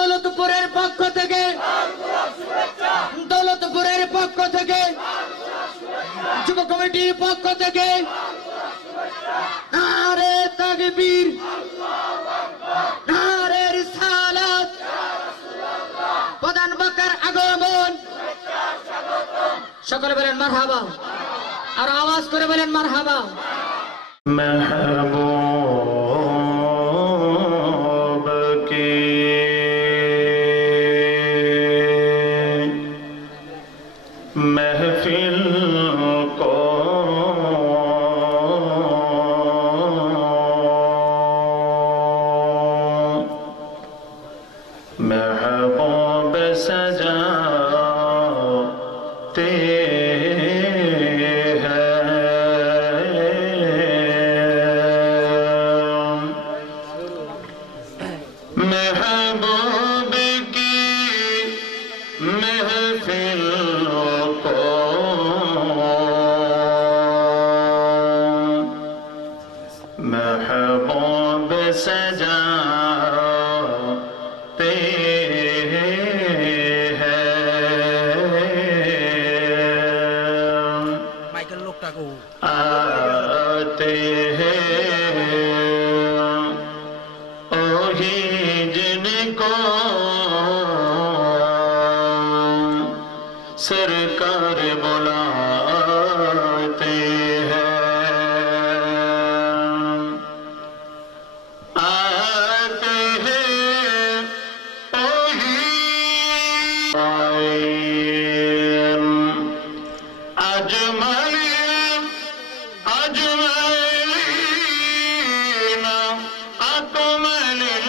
দৌলতপুরের পক্ষ থেকে যুব কমিটির পক্ষ থেকে নারে তাকবীর, নারে রিসালাত। প্রধান বক্তার আগমন, সকলে বলেন মারহাবা, আর আওয়াজ করে বলেন মারহাবা। महबूब की महफिल को महबूब सजाते महबूब की महफिल को महबूब सजाते हैं, आते हैं ओही जिनको सरकार बुलाते हैं, आते हैं ओही अजमलीन अजमलीना अकमलिन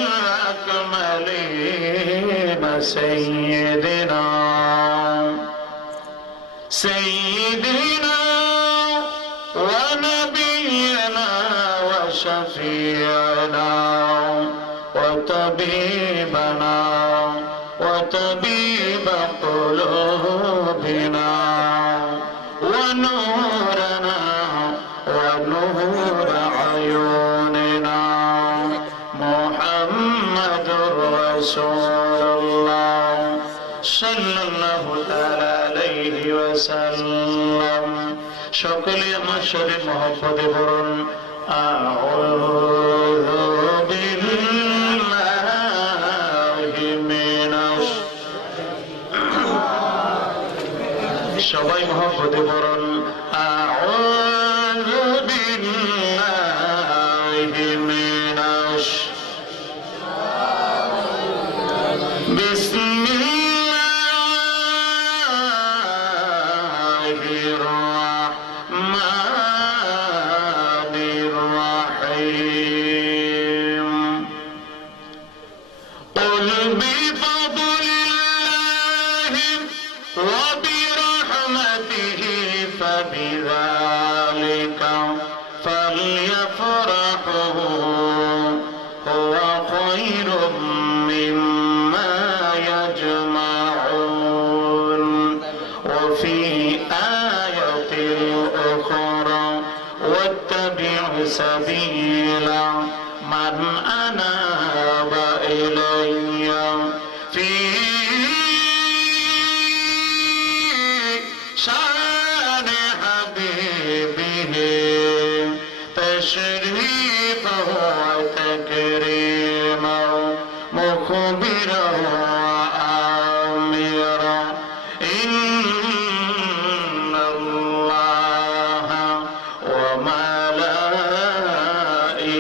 अकमलीन सय्यदना सय्यदना व नबियना व शफीअना व तबीबना व तबीब क़ुलूबिना व नूरना व नूर अयूनिना मुहम्मदुर रसूलुल्लाह सल्लल्लाहु ताआला अलैहि वसल्लम। সকলে আমার সাথে মহব্বতে বলুন আউযু বিল্লাহি মিনাশ, সবাই মহব্বতে বলুন আউযু বিল্লাহি মিনাশ বিসমিল্লাহির রাহমানির রাহিম। قل بفضل الله وبرحمته فبذلك فليفرحوا هو خير مما يجمعون وفي آية أخرى واتبع سبيل من أناب إلي في شان حبيبه تشريفا وتكريما مخبرا وآمرا إن الله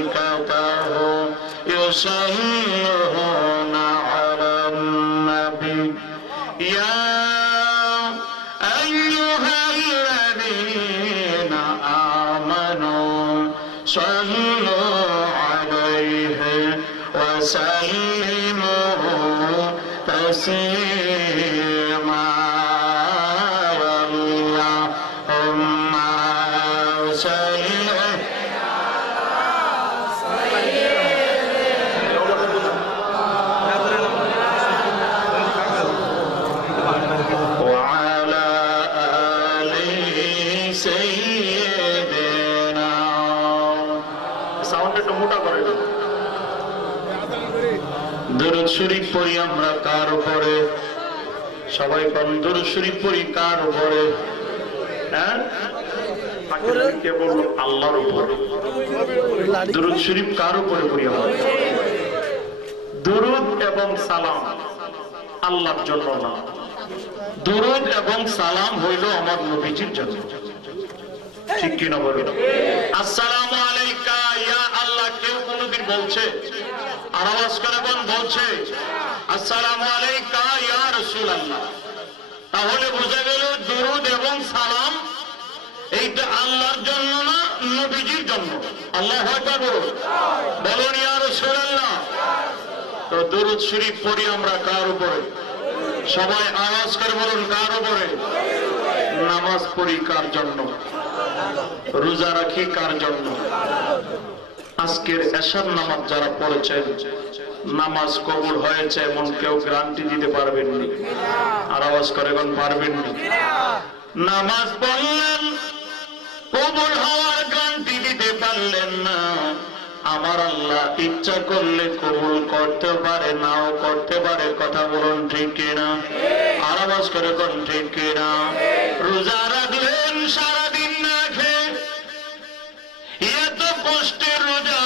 وملائكته يصلون على النبي يا أيها الذين آمنوا صلوا عليه وسلموا تسليما اللهم صل وعلى آل سيدنا সাউন্ড একটু মোটা করে দাও। দুরূদ শরীফ পড়ি আমরা কার উপরে? সবাই কোন দুরূদ শরীফ পড়ি কার উপরে? হ্যাঁ, কে বলল? আল্লাহর উপরে। দুরূদ শরীফ কার উপরে পড়ি আমরা? দুরূদ এবং সালাম আল্লাহর জন্য না, দুরূদ এবং সালাম হইল আমার নবীজির জন্য। ঠিক কিনা বলুন? আসসালামু আলাইকা ইয়া আল্লাহ, কেউ কোনদিন বলছে? আর আওয়াজ করে বলছে আসসালামু আলাইকা ইয়া রাসূলুল্লাহ। তাহলে বোঝা গেল দুরূদ এবং সালাম এইটা আল্লাহর জন্য না, নবীজির জন্য। আল্লাহু আকবার বলুন ইয়া রাসূলুল্লাহ। তো দুরূদ শরীফ পড়ি আমরা কার উপরে? সবাই আওয়াজ করে বলুন কার উপরে? নামাজ পড়ি কার জন্য? রোজা রাখি কার জন্য? আজকের এশার নামাজ যারা পড়েছেন, নামাজ কবুল হয়েছে এমন কেউ গ্যারান্টি দিতে পারবেন না? আর আওয়াজ করে কোন পারবেন না? নামাজ পড়লেন, কবুল হওয়ার গ্যারান্টি দিতে পারলেন না। আমার আল্লাহ ইচ্ছা করলে কবুল করতে পারে, নাও করতে পারে। কথা বলুন ঠিক কিনা? আর আওয়াজ করে কোন ঠিক কিনা? রোজা রাখলেন সারাদিন না খেয়ে, এত কষ্টের রোজা,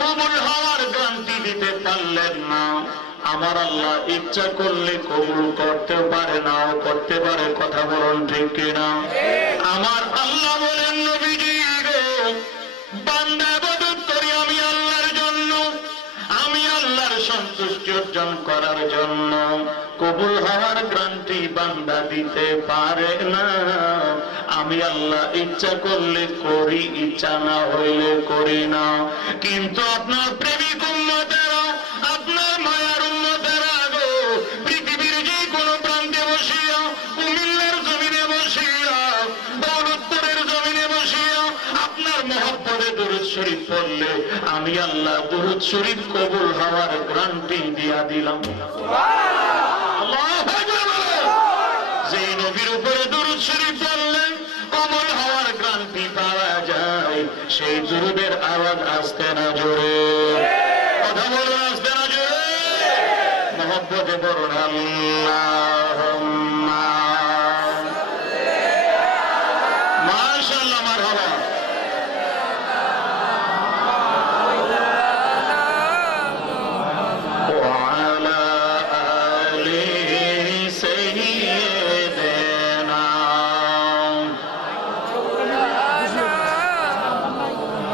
কবুল হওয়ার গ্যারান্টি দিতে পারলেন না। আমার আল্লাহ ইচ্ছা করলে কবুল করতে পারে, নাও করতে পারে। কথা বলুন ঠিক কিনা? আমার আল্লাহ বলেন নবীজি গো, বান্দা ইবাদত করি আমি আল্লাহর জন্য, আমি আল্লাহর সন্তুষ্টি অর্জন করার জন্য। কবুল হওয়ার গ্যারান্টি বান্দা দিতে পারে না। আমি আল্লাহ ইচ্ছা করলে করি, ইচ্ছা না হইলে করি না। কিন্তু আপনার প্রেমিক উম্মতেরা, আপনার মায়ার উম্মতেরা গো, পৃথিবীর যে কোনো প্রান্তে বসিয়া, কুমিল্লার জমিনে বসিয়া, দৌলতপুরের জমিনে বসিয়া আপনার মহব্বতে দুরূদ শরীফ পড়লে আমি আল্লাহ দুরূদ শরীফ কবুল হওয়ার গ্যারান্টি দিয়া দিলাম। যে নবীর উপরে দুরূদ শরীফ পড়লে কবুল হওয়ার গ্যারান্টি পাওয়া যায়, সেই দুরূদের আওয়াজ আসতে না জোরে? কথা বলুন আসতে না জোরে? মহব্বতে বলুন আল্লাহুম্মা। মাশাআল্লাহ, মারহাবা।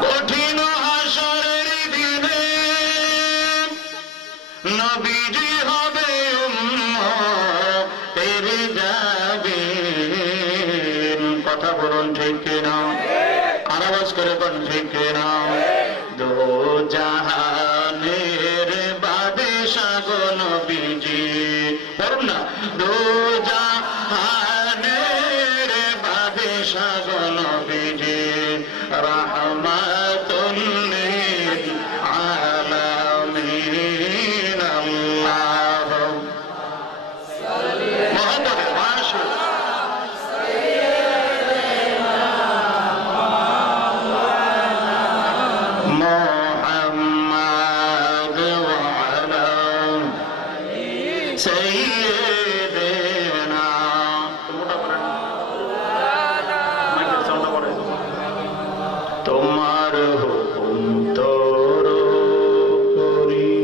কঠিন হাসরের দিনে নবীজি হবে উম্মতের জাবিন। কথা বলুন ঠিক কিনা? আর আওয়াজ করে বলুন ঠিক কিনা? দো জাহানের বাদশাহ গো নবীজি, বলুন না, দো জাহানের বাদশাহ গো নবীজি, রাহমাতুল লিল আলামিন। আল্লাহুম্মা মুহাম্মাদ ওয়া আলা সাইয়্যিদিনা। তোমার হুকুম তোর করি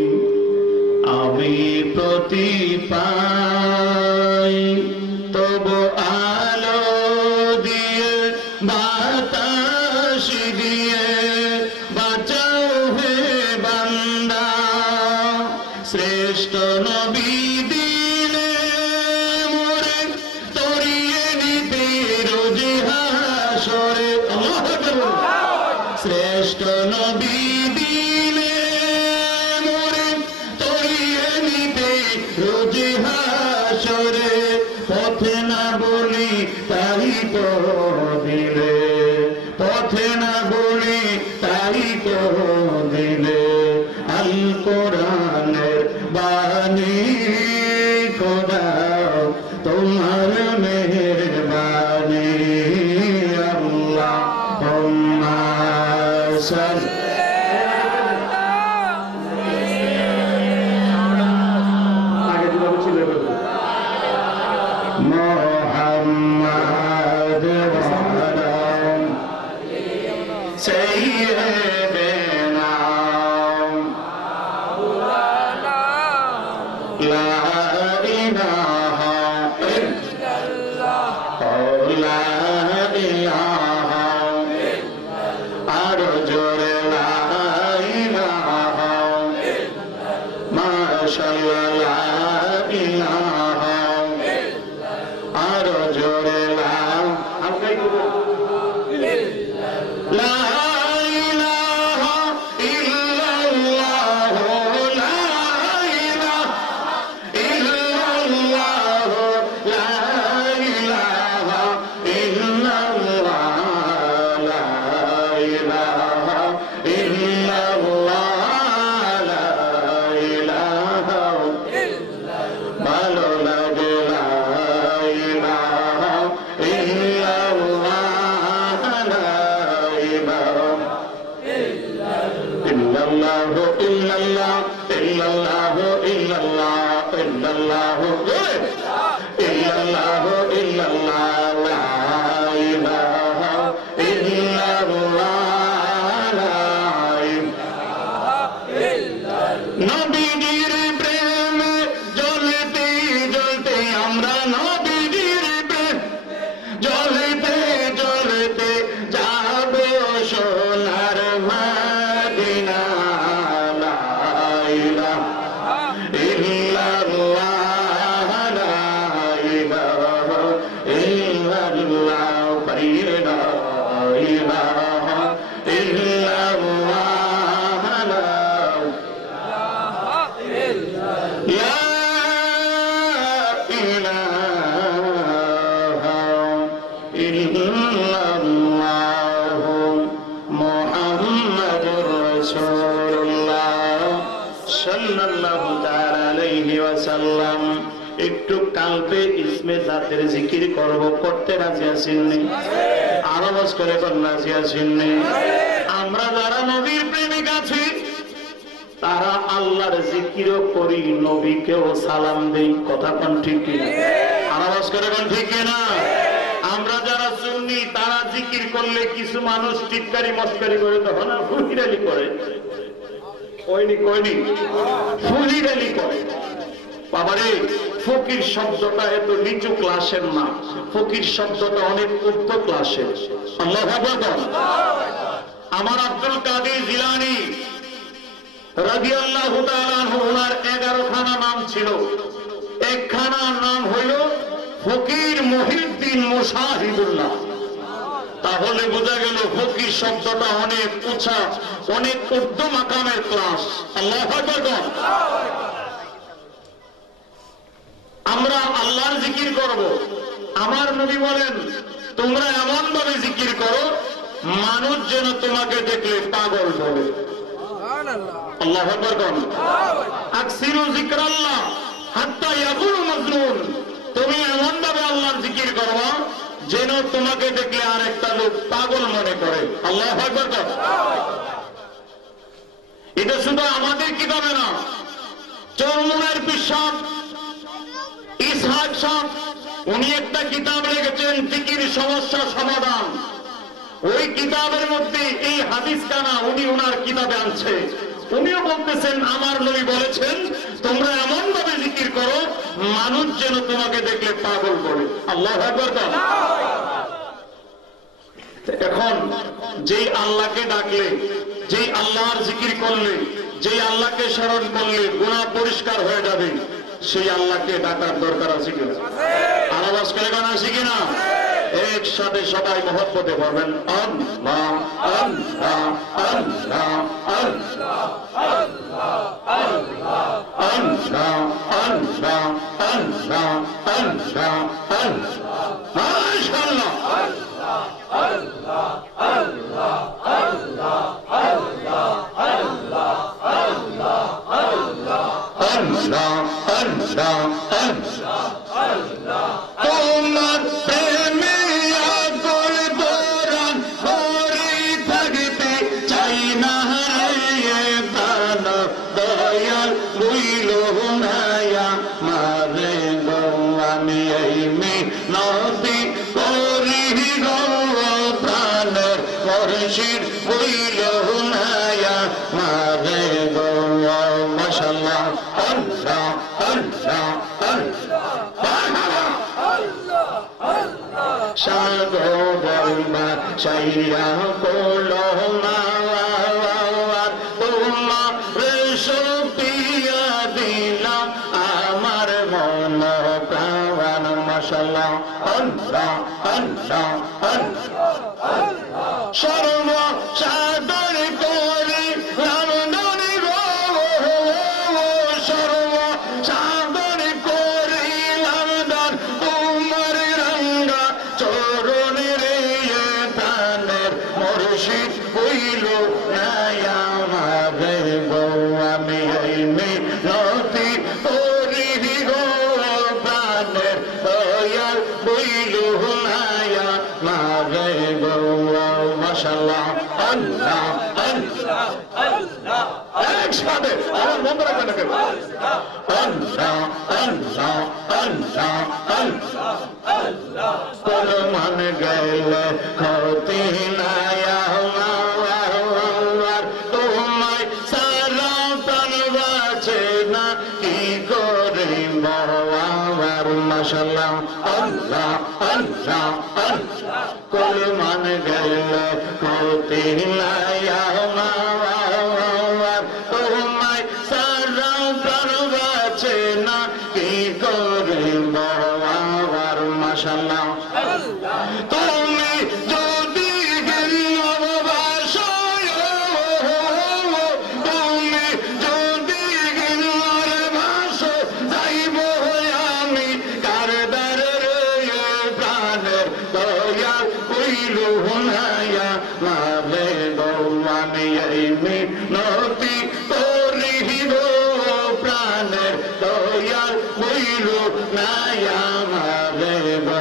আমি প্রতি পাই, তবু আলো দিয়ে বাতাস দিয়ে বাঁচাও হে বান্দা। শ্রেষ্ঠ নবী দিলে মোরে তরিয়ে নিতে রোজ হাসরে। শ্রেষ্ঠ নবী দিলে মোরে তরিয়ে নিতে রোজ হাসরে। পথে না বলি তাই তো দিলে, পথে না বলি তাই তো দিলে। আল কোরআনের বাণী খোদা তোমার মেহেরবানি। আল্লাহুম্মা সাল্লি লা ইলাহা ইল্লাল্লাহ লা ইলাহা আরো জোরে লা ইলাহা মাশাআল্লাহ লা ইলাহা আরো জোরে লা আমরা লা ইলাহা ইল্লাল্লাহ লা ইলাহা ইল্লাল্লাহ লা ইলাহা ইল্লাল্লাহ লা ইলাহা ইল্লাল্লাহ লা ইলাহা ভালো লাগে লা ইলাহা ইল্লাল্লাহ লা ইলাহা ইল্লাল্লাহ ইল্লাল্লাহ ইল্লাল্লাহ ইল্লাল্লাহ ইল্লাল্লাহ ইল্লাল্লাহ ইল্লাল্লাহ লা ইলাহা ইল্লাল্লাহ লা নবীজির প্রেমে জ্বলতে জ্বলতে আমরা নবীজির প্রেম জ্বলতে জ্বলতে যাব সোনার মদিনা লা ইলাহা ইল্লাল্লাহ লা ইলাহা ইল্লাল্লাহ লা ইলাহা ইল্লাল্লাহ লা لا إله إلا الله محمد رسول الله صلى الله تعالى عليه وسلم একটু কালবে ইসমে জাতের জিকির করব করতে রাজি আছেন নি আরো বস করে রাজি আছেন নি আমরা যারা নবীর প্রেমিক আছি তারা আল্লাহর জিকিরও করি নবীকেও সালাম দেই কথা কোন ঠিক কিনা আওয়াজ করে কোন ঠিক কিনা আমরা যারা সুন্নি তারা জিকির করলে কিছু মানুষ টিটকারি মস্কারি করে তখন ফুলিরালি করে কইনি ফুলিরালি করে বাবারে ফকির শব্দটা এত নিচু ক্লাসের না ফকির শব্দটা অনেক উচ্চ ক্লাসের আল্লাহু আকবার আমার আব্দুল কাদের জিলানী রাদিয়াল্লাহু তাআলা আনহু ওনার 11 খানা নাম ছিল একখানা নাম হইল ফকির মুহিউদ্দিন মুশাহিদুল্লাহ তাহলে বোঝা গেল ফকির শব্দটা অনেক উঁচা অনেক উর্দু মাকামের ক্লাস আল্লাহু আকবার আমরা আল্লাহর জিকির করব আমার নবী বলেন তোমরা এমন ভাবে জিকির করো মানুষ যেন তোমাকে দেখলে পাগল বলে আল্লাহু আকবার কোন আকসিরু যিকরাল্লাহ হাত্তা ইয়াকুলু মাজনুন তুমি এমন ভাবে আল্লাহর জিকির করো যেন তোমাকে দেখলে আরেকটা লোক পাগল মনে করে আল্লাহু আকবার কোন এটা শুধু আমাদের কিতাবে না চরমুনের পিসাব ইসহাক সাহেব উনি একটা কিতাব লিখেছেন জিকির সমস্যা সমাধান ওই কিতাবের মধ্যে এই হাদিস কানা উনি ওনার কিতাবে আনছে উনিও বলতেছেন আমার নবী বলেছেন তোমরা এমন ভাবে জিকির করো মানুষ যেন তোমাকে দেখলে পাগল করে আল্লাহু আকবার এখন যেই আল্লাহকে ডাকলে যেই আল্লাহর জিকির করলে যেই আল্লাহকে স্মরণ করলে গুনাহ পরিষ্কার হয়ে যাবে সেই আল্লাহকে ডাকার দরকার আছে কিনা আওয়াজ করে গান আছে কিনা একসাথে সবাই মহব্বতে পড়বেন আল্লাহ আল্লাহ আল্লাহ আল্লাহ আল্লাহ আল্লাহ আল্লাহ আল্লাহ আল্লাহ আল্লাহ মাশাআল্লাহ আল্লাহ আল্লাহ আল্লাহ আল্লাহ আল্লাহ আল্লাহ আল্লাহ আল্লাহ আল্লাহ আল্লাহ আল্লাহ আল্লাহ তোমার প্রেমে আকুল পরাণ ভরে থাকতে চাই না রে প্রাণ দয়াল বুইল নায়া মারে গো আমি এই মিনতি করি গো প্রাণের মুর্শিদ বুইল নায়া মারে গো মাশাআল্লাহ আল্লাহ আল্লাহ সাগো বলবা সাইয়া কোলো না তোমার সুপিয়া দিলাম আমার মন প্রাণ মাশাআল্লাহ আল্লাহ আল্লাহ আল্লাহ সর্ব সাদর করে রামধনি গো সর্ব সাদর করে রামধন তোমার রঙ্গা চরণে রে প্রাণের মুর্শিদ হইল নায়া মাগে গো আমি এই মিনতি করি গো প্রাণের দয়াল হইল নায়া মাগে গো মাশাআল্লাহ আল্লাহ আল্লাহ আল্লাহ একসাথে আমার বন্ধ রাখবেন না কেউ আল্লাহ আল্লাহ আল্লাহ আল্লাহ আল্লাহ কোরবান গেলে ক্ষতি নাই আমার তোমায় সারা প্রাণ বাঁচে না কি করে বাবার মাশাআল্লাহ আল্লাহ আল্লাহ আল্লাহ কোরবান গেলে ক্ষতি নাই আমার তোমায় সারা প্রাণ বাঁচে না কি করে বাবার মাশাআল্লাহ তুমি যদি ভালোবাসো তুমি যদি ভালোবাসো যাইব আমি কার দ্বারে প্রাণের দয়াল হইল হুনায়া মালে গো আমি এই মিনতি করি গো প্রাণের দয়াল হইল নায়া মালে গো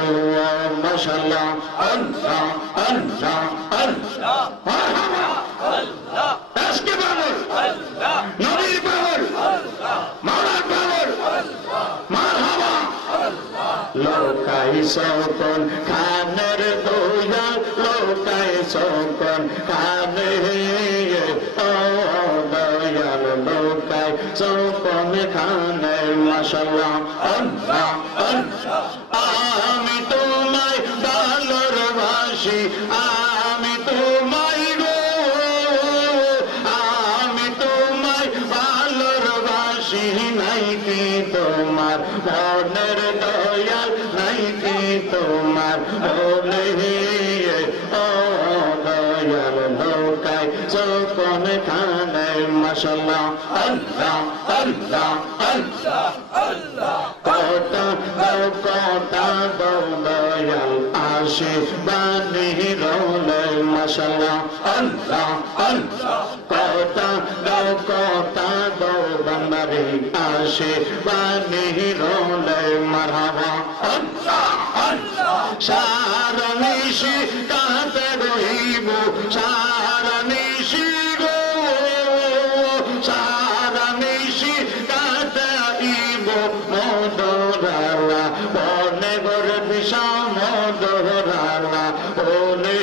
মাশাআল্লাহ আল্লাহ আল্লাহ আল্লাহ মারহাবা আল্লাহ আজকে বাবুল আল্লাহ নবীর বাবুল আল্লাহ মাওলার বাবুল আল্লাহ মারহাবা আল্লাহ লোকাই সকল খানের দয়াল লোকাই সকল খানে ও দয়াল লোকাই সকল খানে মাশাআল্লাহ আল্লাহ আল্লাহ আমি তোমায় ভালোবাসি আমি তোমায় গো আমি তোমায় ভালোবাসি নাই কি তোমার মনের দয়াল নাই কি তোমার বলে ও দয়াল লোকাই সকল খানে মাশাআল্লাহ আল্লাহ আল্লাহ আল্লাহ আল্লাহ কটা দয়াল আসে বানি রোলে মাশাআল্লাহ আল্লাহ আল্লাহ কটা বান্দারে আসে বানি রোলে মারহাবা আল্লাহ আল্লাহ সারা নিশি কাতে রইব সারা নিশি গো সারা নিশি কাটাইব মদরালা বনে গর বিষম মদরালা ওলে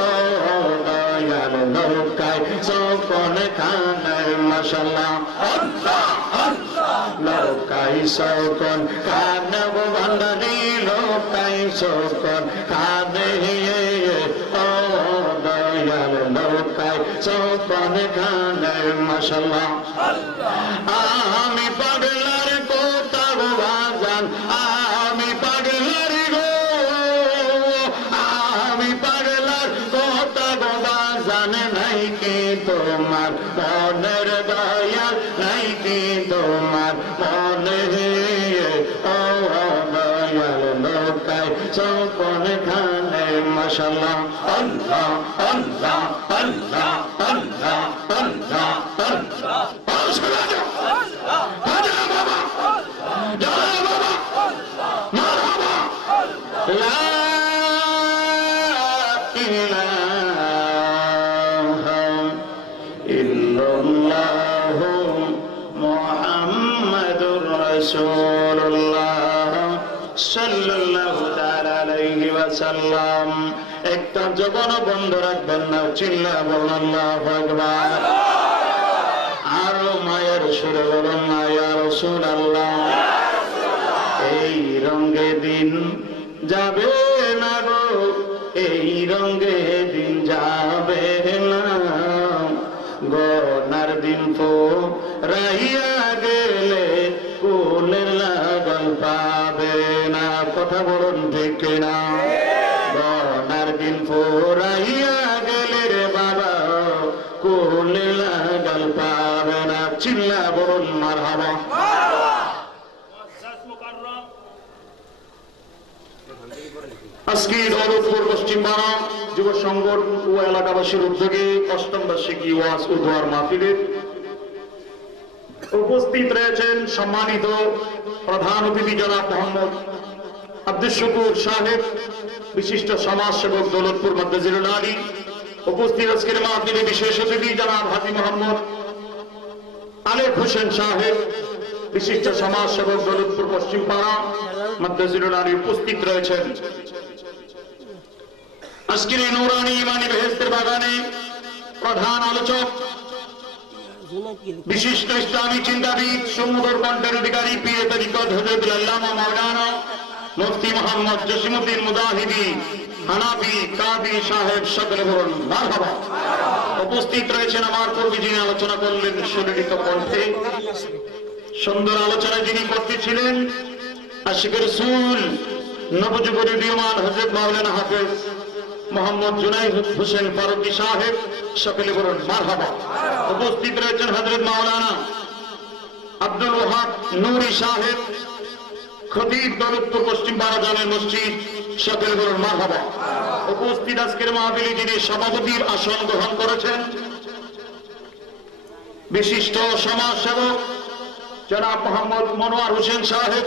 ও দয়াল লোকাই সকল খানে মাশাআল্লাহ আল্লাহ আল্লাহ লোকাই সকল খানে বান্দানি লোকাই সকল খানে ও দয়াল লোকাই সকল খানে মাশাআল্লাহ আমি পাগলার কোথা বাজান আমি পাগলার গো আমি পাগলার কোথা বাজান নাই কি তোমার মনের দয়াল নাই কি তোমার মনে ও দয়াল লোকাই সকল খানে মাশাআল্লাহ আল্লাহ আল্লাহ আল্লাহ আল্লাহ আল্লাহ আল্লাহ لا إله إلا الله محمد رسول الله صلى الله عليه وسلم একটা জবান বন্ধ রাখবেন না চিল্লা বলুন আল্লাহু আকবার আরো মায়ের সুরে বলুন না ইয়া রাসূলুল্লাহ। এই রঙে দিন যাবে না গো, এই রঙে দিন যাবে না, গনার দিন পো রাইয়া গেলে কোলে লাগল পাবে না। কথা বলুন ঠিক না? গনার দিন পো রাইয়া গেলে রে বাবা কোলে লাগল পাবে না। চিল্লা বলুন মারহাবা। আজকে দৌলতপুর পশ্চিম পাড়া যুব সংগঠন ও এলাকাবাসীর উদ্যোগে অষ্টম বার্ষিকী ওয়াজ ও দোয়ার মাহফিলে উপস্থিত রয়েছেন সম্মানিত প্রধান অতিথি জনাব মোহাম্মদ আব্দুল শুকুর সাহেব, বিশিষ্ট সমাজসেবক দৌলতপুর মাদ্রাজিরুল আলী। উপস্থিত আজকের মাহফিলে বিশেষ অতিথি জনাব হাজী মোহাম্মদ আলেক হোসেন সাহেব, বিশিষ্ট সমাজসেবক দৌলতপুর পশ্চিম পাড়া মাদ্রাজিরুল আলী উপস্থিত রয়েছেন। আজকের এই নূরানী ইমানি বেহেশতের বাগানে প্রধান আলোচক, বিশিষ্ট ইসলামী চিন্তাবিদ, সুমধুর কণ্ঠের অধিকারী, পীর তরিকত হযরতুল আল্লামা মাওলানা মুফতি মোহাম্মদ জসিমউদ্দিন মুজাহিদি হানাফি কাদি সাহেব, সকলে বলুন মারহাবা। উপস্থিত রয়েছেন আমার পূর্বে যিনি আলোচনা করলেন সুললিত কণ্ঠে, সুন্দর আলোচনা যিনি করতেছিলেন আশিক রাসূল নবযুগের উদীয়মান হযরত মাওলানা হাফেজ মোহাম্মদ জুনাইদ হোসেন ফারুকী সাহেব, সকলে বলুন মারহাবা। উপস্থিত রয়েছেন হযরত মাওলানা আব্দুল ওয়াহাব নূরী সাহেব, খতিব দৌলতপুর পশ্চিম পাড়া জামে মসজিদ, সকলে বলুন মারহাবা। উপস্থিত আজকের মাহফিলে যিনি সভাপতির আসন গ্রহণ করেছেন বিশিষ্ট সমাজসেবক জনাব মোহাম্মদ মনোয়ার হোসেন সাহেব।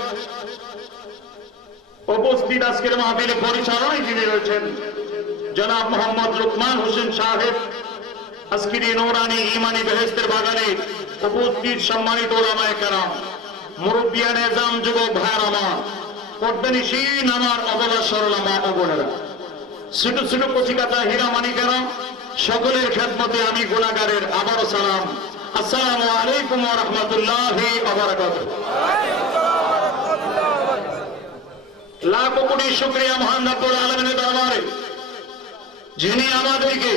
উপস্থিত আজকের মাহফিলে পরিচালনায় যিনি রয়েছেন জনাব মোহাম্মদ লুকমান হোসেন সাহেব। আজকের এই নূরানী ইমানি বেহেশতের বাগানে উপস্থিত সম্মানিত ওলামায়ে কেরাম, মুরব্বিয়ান এজাম, যুবক ভাইয়ের আমার, পর্দানিশীন আমার অবলা সরলা মা ও বোনেরা, ছোট ছোট কচিকাতা হীরা মানিকেরা, সকলের খেদমতে আমি গুনাহগারের আবারও সালাম। আসসালামু আলাইকুম ওয়া রাহমাতুল্লাহি ওয়া বারাকাতুহু। লাখ কোটি শুকরিয়া মহান রব্বুল আলামিনের দরবারে, যিনি আমাদেরকে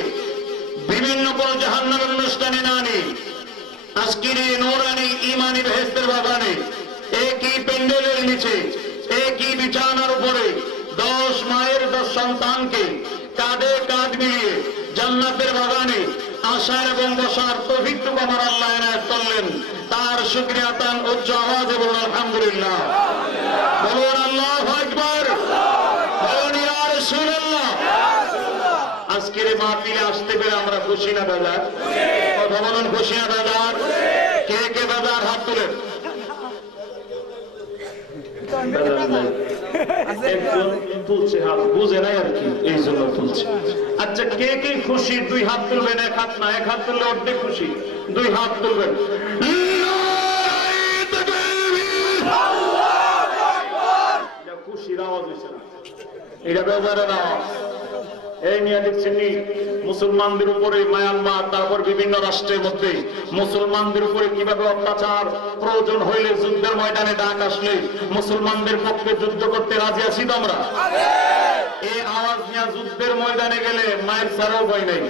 বিভিন্ন কোন জাহান্নামের অনুষ্ঠানে না নিয়ে আজকের এই নূরানী ইমানি বেহেশতের বাগানে একই প্যান্ডেলের নিচে একই বিছানার উপরে 10 মায়ের 10 সন্তানকে কাঁধে কাঁধ মিলিয়ে জান্নাতের বাগানে আসার এবং বসার তৌফিকটুকু আমার আল্লাহ এনায়েত করলেন। তার শুকরিয়া তান উচ্চ আওয়াজে বলুন আলহামদুলিল্লাহ। বলুন আল্লাহু আকবার, বলুন ইয়া রাসূলুল্লাহ। আজকের মাহফিলে আসতে পেরে আমরা খুশি না বেজার? কথা বলুন, খুশি না বেজার? কে কে বেজার হাত তুলেন। একজন তুলছে হাত, বুঝে নাই আর কি, এই জন্য তুলছে। আচ্ছা, কে কে খুশি? 2 হাত তুলবেন, 1 হাত না। 1 হাত তুললে অর্ধেক খুশি, 2 হাত তুলবেন। খুশির আওয়াজ হয়েছে না, এটা বেজারের আওয়াজ। এই নিয়ে দেখছেন মুসলমানদের উপরে মায়ানমার, তারপর বিভিন্ন রাষ্ট্রের মধ্যে মুসলমানদের উপরে কিভাবে অত্যাচার, প্রয়োজন হইলে যুদ্ধের ময়দানে ডাক আসলে মুসলমানদের পক্ষে যুদ্ধ করতে রাজি আছি তো আমরা। এই আওয়াজ নিয়ে যুদ্ধের ময়দানে গেলে মায়ের ছাড়াও ভয় নেই।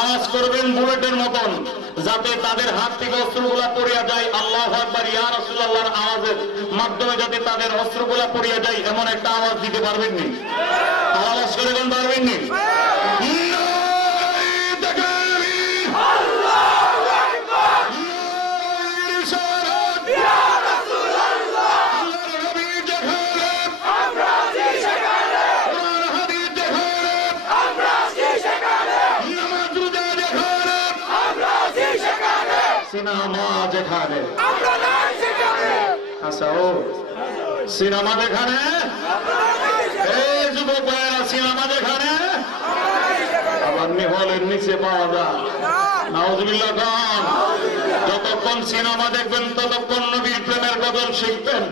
আওয়াজ করবেন বুলেটের মতন, যাতে তাদের হাত থেকে অস্ত্রগুলা পড়িয়া যায়। আল্লাহু আকবার, ইয়া রাসূলুল্লাহর আওয়াজের মাধ্যমে যাতে তাদের অস্ত্রগুলা পড়িয়া যায়, এমন একটা আওয়াজ দিতে পারবেন নি? আওয়াজ করে বলতে পারবেন নি? সিনেমা যেখানে, আচ্ছা ও সিনেমা যেখানে, এই যুবক ভাইয়েরা সিনেমা যেখানে আবার হলের নিচে পাওয়া যায়। নাউজুবিল্লাহ খান, যতক্ষণ সিনেমা দেখবেন ততক্ষণ নবীর প্রেমের গজল শিখবেন,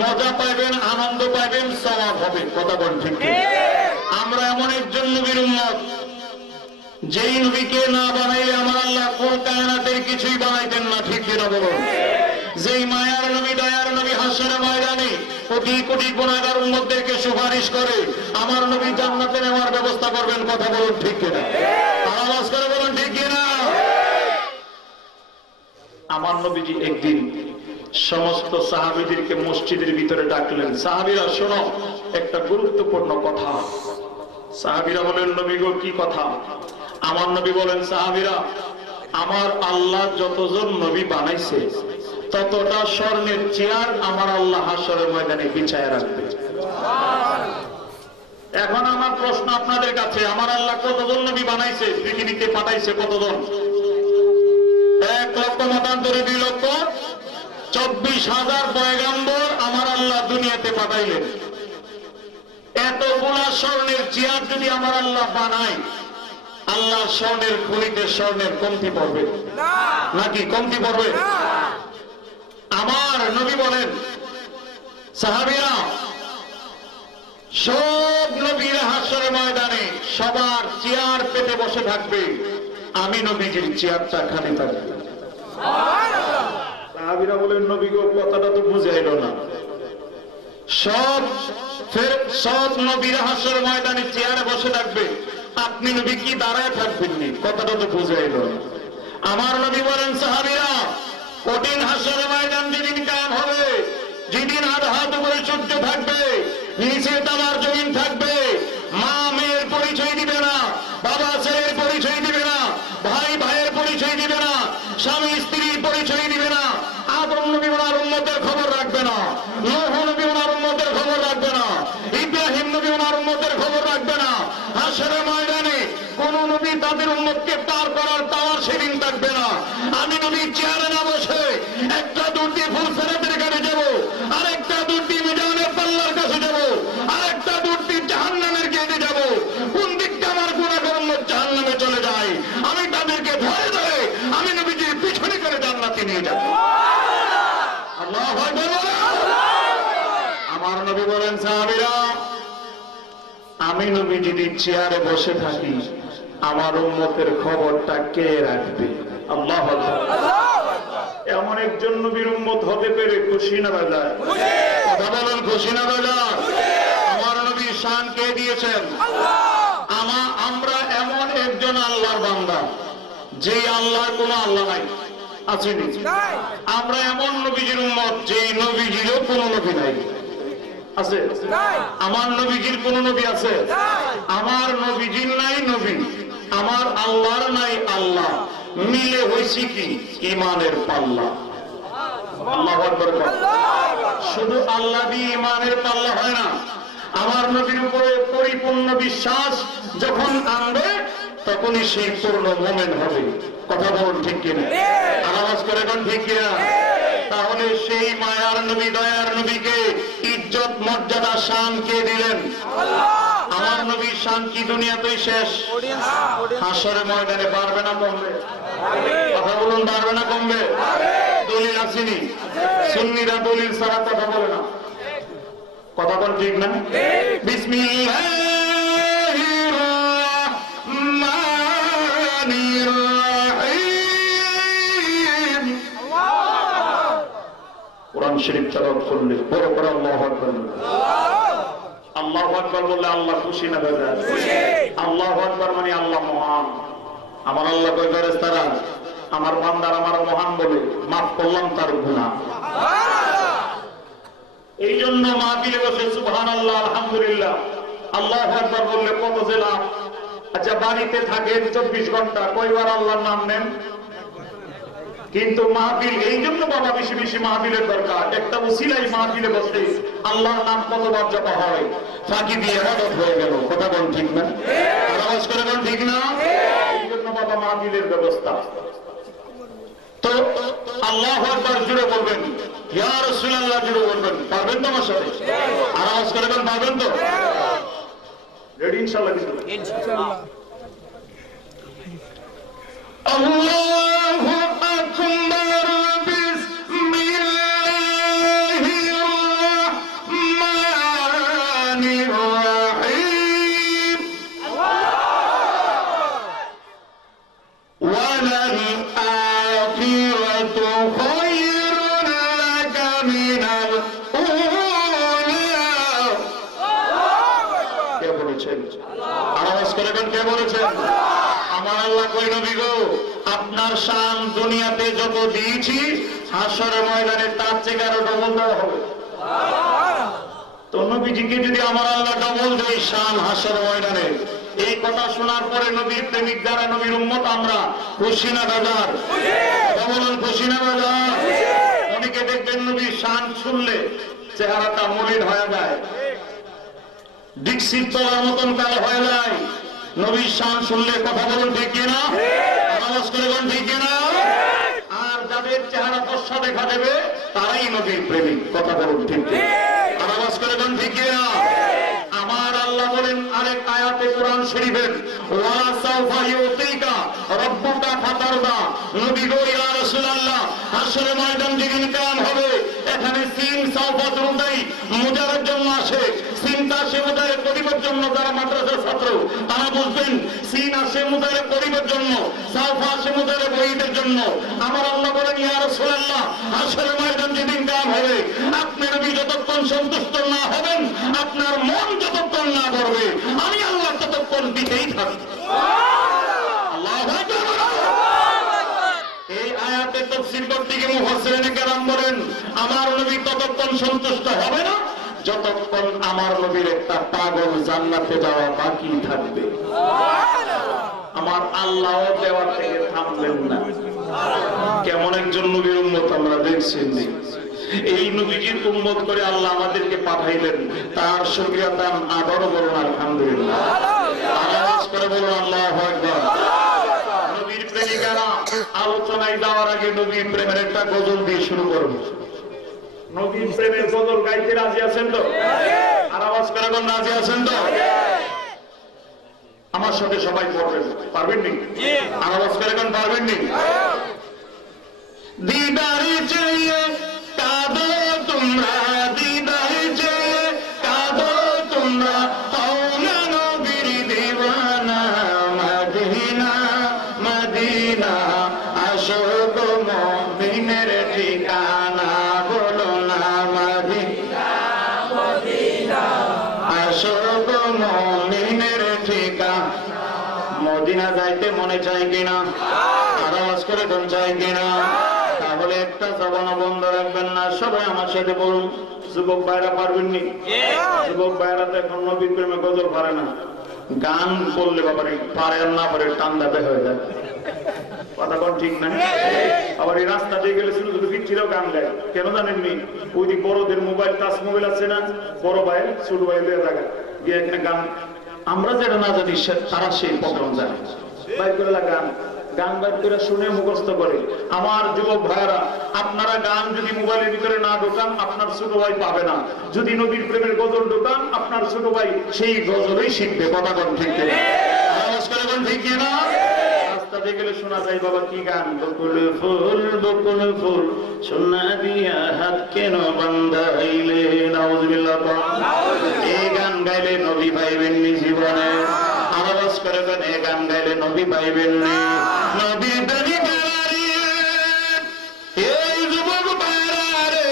মজা পাইবেন, আনন্দ পাইবেন, সওয়াব হবে। কথা বল ঠিক? আমরা এমন একজন নবীর উম্মত যেই নবীকে না বানাইলে আমার আল্লাহ কোন কায়নাতের কিছুই বানাইতেন না, ঠিক কিনা বলুন? যেই মায়ার নবী দয়ার নবী হাসরের ময়দানে কোটি কোটি গুনাহগার উম্মতদেরকে সুপারিশ করে আমার নবী জান্নাতে নেওয়ার ব্যবস্থা করবেন, কথা বলুন ঠিক কিনা? আওয়াজ করে বলুন ঠিক কিনা? আমার নবীজি একদিন সমস্ত সাহাবীদেরকে মসজিদের ভিতরে ডাকলেন, সাহাবীরা শোনো একটা গুরুত্বপূর্ণ কথা। সাহাবীরা বলেন, নবী গো কি কথা? আমার নবী বলেন, সাহাবীরা আমার আল্লাহ যতজন নবী বানাইছে ততটা স্বর্ণের চেয়ার আমার আল্লাহ হাসরের ময়দানে বিছায় রাখবে। এখন আমার প্রশ্ন আপনাদের কাছে, আমার আল্লাহ কতজন নবী বানাইছে, পৃথিবীতে পাঠাইছে কতজন? 1 লক্ষ মতান্তরে 2 লক্ষ 24,000 পয়গাম্বর আমার আল্লাহ দুনিয়াতে পাঠাইলেন। এতগুলা স্বর্ণের চেয়ার যদি আমার আল্লাহ বানায়, আল্লাহ স্বর্ণের খনিতে স্বর্ণের কমতি পড়বে নাকি কমতি পড়বে? আমার নবী বলেন, সাহাবীরা সব নবীরা হাসরের ময়দানে সবার চেয়ার পেতে বসে থাকবে, আমি নবীজির চেয়ারটা খালি থাকবে। সাহাবীরা বলেন, নবী গো কথাটা তো বুঝাইল না। সব নবীরা হাসরের ময়দানে চেয়ারে বসে থাকবে, আপনি নবী কি দাঁড়ায় থাকবেননি, কথাটা তো বুঝাইল না। আমার নবী বলেন, সাহাবীরা কঠিন হাসরের ময়দান যেদিন কায়েম হবে, যেদিন আধাত উপরে সূর্য থাকবে, নিচে তামার জমিন থাকবে, মা মেয়ের পরিচয় দিবে না, বাবা ছেলের পরিচয় দিবে না, ভাই ভাইয়ের পরিচয় দিবে না, স্বামী স্ত্রীর পরিচয় দিবে না, আদম নবী ওনার উম্মতের খবর রাখবে না, নূহ নবী ওনার উম্মতের খবর রাখবে না, ইব্রাহিম নবী ওনার উম্মতের খবর রাখবে না। হাসরের ময়দানে কোন নবী তাদের উম্মতকে পার করার টাওয়ার সেদিন থাকবে না। আমি নবী চেয়ারে না বসে একটা দূর দিয়ে ফুলসেরাতের কাছে যাব, আরেকটা দূর দিয়ে মিজানের পাল্লার কাছে যাব, আরেকটা দূর দিয়ে জাহান্নামের গেটে যাব। কোন দিকটা আমার গুনাহগার উম্মত জাহান্নামে চলে যায়, আমি তাদেরকে ধরে ধরে আমি নবীজির পিছনে করে জান্নাতে নিয়ে যাব। আল্লাহু আকবার। আমার নবী বলেন, সাহাবীরা আমি নবী যদি চেয়ারে বসে থাকি, আমার উম্মতের খবরটা কে রাখবে? আল্লাহু আকবার। এমন একজন নবীর উম্মত হতে পেরে খুশি না বেজার? কথা বলেন, খুশি না বেজার? আমার নবীর শান কে দিয়েছেন? আমরা এমন একজন আল্লাহর বান্দা, যে আল্লাহর কোন আল্লাহ নাই, আসেনি। আমরা এমন নবীজির উম্মত, যে নবীজিরও কোন নবী নাই, আছে? আমার নবীজির কোন নবী আছে? আমার নবীজির নাই নবী, আমার আল্লাহর নাই আল্লাহ, মিলে হয়েছে কি? ইমানের পাল্লা। আল্লাহু আকবার। শুধু আল্লাহ দিয়ে ইমানের পাল্লা হয় না, আমার নবীর উপরে পরিপূর্ণ বিশ্বাস যখন আনবে, তখনই সেই পূর্ণ মুমিন হবে। কথা বলুন ঠিক কিনা? আওয়াজ করে কোন ঠিক কিনা? তাহলে সেই মায়ার নবী দয়ার নবীকে ইজ্জত মর্যাদা শান কে দিলেন? আমার নবীর শান কি দুনিয়াতেই শেষ? হাসরের ময়দানে বাড়বে না কমবে? কথা বলুন, বাড়বে না কমবে? দলিল আসেনি? সুন্নিরা দলিল ছাড়া কথা বলে না, কথা বল ঠিক না? বিসমিল্লাহির রাহমানির রাহিম। কোরআন শরীফ তেলাওয়াত করলে বড় করে আল্লাহু আকবার। আল্লাহু আকবার বললে আল্লাহ খুশি না বেজার? আল্লাহু আকবার মানে আল্লাহ মহান। আমার আল্লাহ কয় ফেরেশতারা আমার বান্দার আমার মহান বলে মাফ করলাম তার গুনাহ। এই জন্য মাহফিলে বসে সুবহানাল্লাহ আলহামদুলিল্লাহ আল্লাহু আকবার বললে কত যে লাভ। আচ্ছা, বাড়িতে থাকেন 24 ঘন্টা, কয়বার আল্লাহর নাম নেন? কিন্তু মাহফিল, এই জন্য বাবা বেশি বেশি মাহফিলের দরকার। একটা উসিলাই মাহফিলে বসে আল্লাহর নাম কতবার জপা হয়, ফাঁকি দিয়ে ইবাদত হয়ে গেল। কথা বল ঠিক না? আওয়াজ করে বল ঠিক না? এই জন্য বাবা মাহফিলের ব্যবস্থা। তো আল্লাহু আকবার জুড়ে বলবেন, ইয়া রাসূলুল্লাহ জুড়ে বলবেন। পারবেন তো আমার সাথে? আওয়াজ করে বল, পারবেন তো? রেডি ইনশাআল্লাহ? ইনশাআল্লাহ। আল্লাহু আকবার, বিসমিল্লাহির রাহমানির রাহিম। মিনাল উলিয়া। কে বলেছেন? আওয়াজ করে বলেন, কে বলেছেন? আমার আল্লাহ কই নবী গো, আপনার শান দুনিয়াতে যত দিয়েছি হাসরের ময়দানে তার চেয়ে আরো ডবল দেওয়া হবে। তো নবীজিকে যদি আমার আল্লাহ ডবল দেয় শান হাসরের ময়দানে, এই কথা শোনার পরে নবীর প্রেমিক যারা, নবীর উম্মত আমরা খুশি না বাজার? বলুন খুশি না বাজার? অনেকে দেখবেন নবীর শান শুনলে চেহারাটা মলিন হয়ে যায়, ডিক্সির তলার মতন কালো হয়ে যায়। নবীর শান শুনলে কথা বলুন ঠিক কিনা? আওয়াজ করে বলুন ঠিক কিনা? আর যাদের চেহারা ফর্সা দেখা দেবে তারাই নবীর প্রেমিক, কথা বলুন ঠিক কিনা? আওয়াজ করে বলুন ঠিক কিনা? আমার আল্লাহ বলেন আরেক আয়াতে কোরআন শরীফের, ওয়ালা সাউফা ইউতিকা রাব্বুকা ফাতারদা। নবী গো ইয়া রাসূলুল্লাহ, হাসরের ময়দান যেদিন কিয়াম হবে, এখানে সিন সাউফা দুটাই মুজারের জন্য আসে। সিনটা সে মুজারে করিবার জন্য যারা মাদ্রাসার ছাত্র তারা বুঝবেন, সিন আসে মুজারে করিবার জন্য, সাউফা আসে মুজারে বইদের জন্য। আমার আল্লাহ বলেন ইয়া রাসূলুল্লাহ, হাসরের ময়দান যেদিন কিয়াম হবে, আপনি নবী যতক্ষণ সন্তুষ্ট না হবেন, আপনার মন যতক্ষণ না করবে, আমি আল্লাহ ততক্ষণ দিতেই থাকবো। আল্লাহু আকবার। এই আয়াতে তাফসীর করতে গিয়ে মুফাসসিরিনে কেরাম বলেন, আমার নবী ততক্ষণ সন্তুষ্ট হবে না যতক্ষণ আমার নবীর একটা পাগল জান্নাতে যাওয়া বাকি থাকবে। আমার আল্লাহ দেওয়া থেকে থামবেন না। কেমন একজন নবীর উম্মত আমরা দেখছি। এই নবীজির উম্মত করে আল্লাহ আমাদেরকে পাঠাইলেন, তার শুকরিয়া দান আবারও বলুন আলহামদুলিল্লাহ। আওয়াজ করে বলুন আল্লাহু আকবার। নবীর প্রেমিকারা, আলোচনায় যাওয়ার আগে নবীর প্রেমের একটা গজল দিয়ে শুরু করব। নবীর প্রেমের গজল গাইতে রাজি আছেন তো? আর আওয়াজ করে বলুন রাজি আছেন তো? আমার সাথে সবাই পড়বেন, পারবেন নি? আর আওয়াজ করে বলুন পারবেন নি? দিদারে চাইয়ে কাঁদো তোমরা, দিদারে চাইয়ে কাঁদো তোমরা, আওলা নবীর দিওয়ানা, মদিনা মদিনা আসো গো মুমিনের ঠিকানা, বলো না মদিনা মদিনা আসো গো মুমিনের ঠিকানা। মদিনা যাইতে মনে চাই কিনা? আর আওয়াজ করে কোন চাই কিনা? তাহলে একটা জবান বন্ধ রাখবেন না, সবাই আমার সাথে বলুন। যুবক ভাইরা পারবেন নি? যুবক ভাইরা তো এখন নবীর প্রেমে গজল পারে না, গান বললে বাবারে পারে আর না পারে টান্দা বের হয়ে যায়। কথা কোন ঠিক না? আবার এই রাস্তা দিয়ে গেলে শুধু শুধু পিচ্ছিরাও গান গায়, কেন জানেননি? ওই দিক বড়দের মোবাইল, টাচ মোবাইল আছে না, বড় ভাই ছোট ভাই লিয়ে জায়গা গিয়ে এখানে গান, আমরা যেটা না জানি তারা সেই প্রোগ্রাম জানে, বাইর করে গান গান বাইর করে শুনে মুখস্থ করে। আমার যুবক ভাইরা, আপনারা গান যদি মোবাইলের ভিতরে না ঢোকান, আপনার ছোট ভাই পাবে না। যদি নবীর প্রেমের গজল ঢোকান, আপনার ছোট ভাই সেই গজলই শিখবে। কথা কোন ঠিক না? আওয়াজ করে কোন ঠিক না? রাস্তা দিয়ে গেলে শোনা যায় বাবা কি গান, বকুল ফুল সোনা দিয়া হাত কেন বান্ধাইলে, নাউজুবিল্লাহ। এই গান গাইলে নবী পাইবেন নি জীবনে। আওয়াজ করে কোন এই গান গাইলে নবী পাইবেন নি। নবীর প্রেমিক এই যুবক ভাইরা,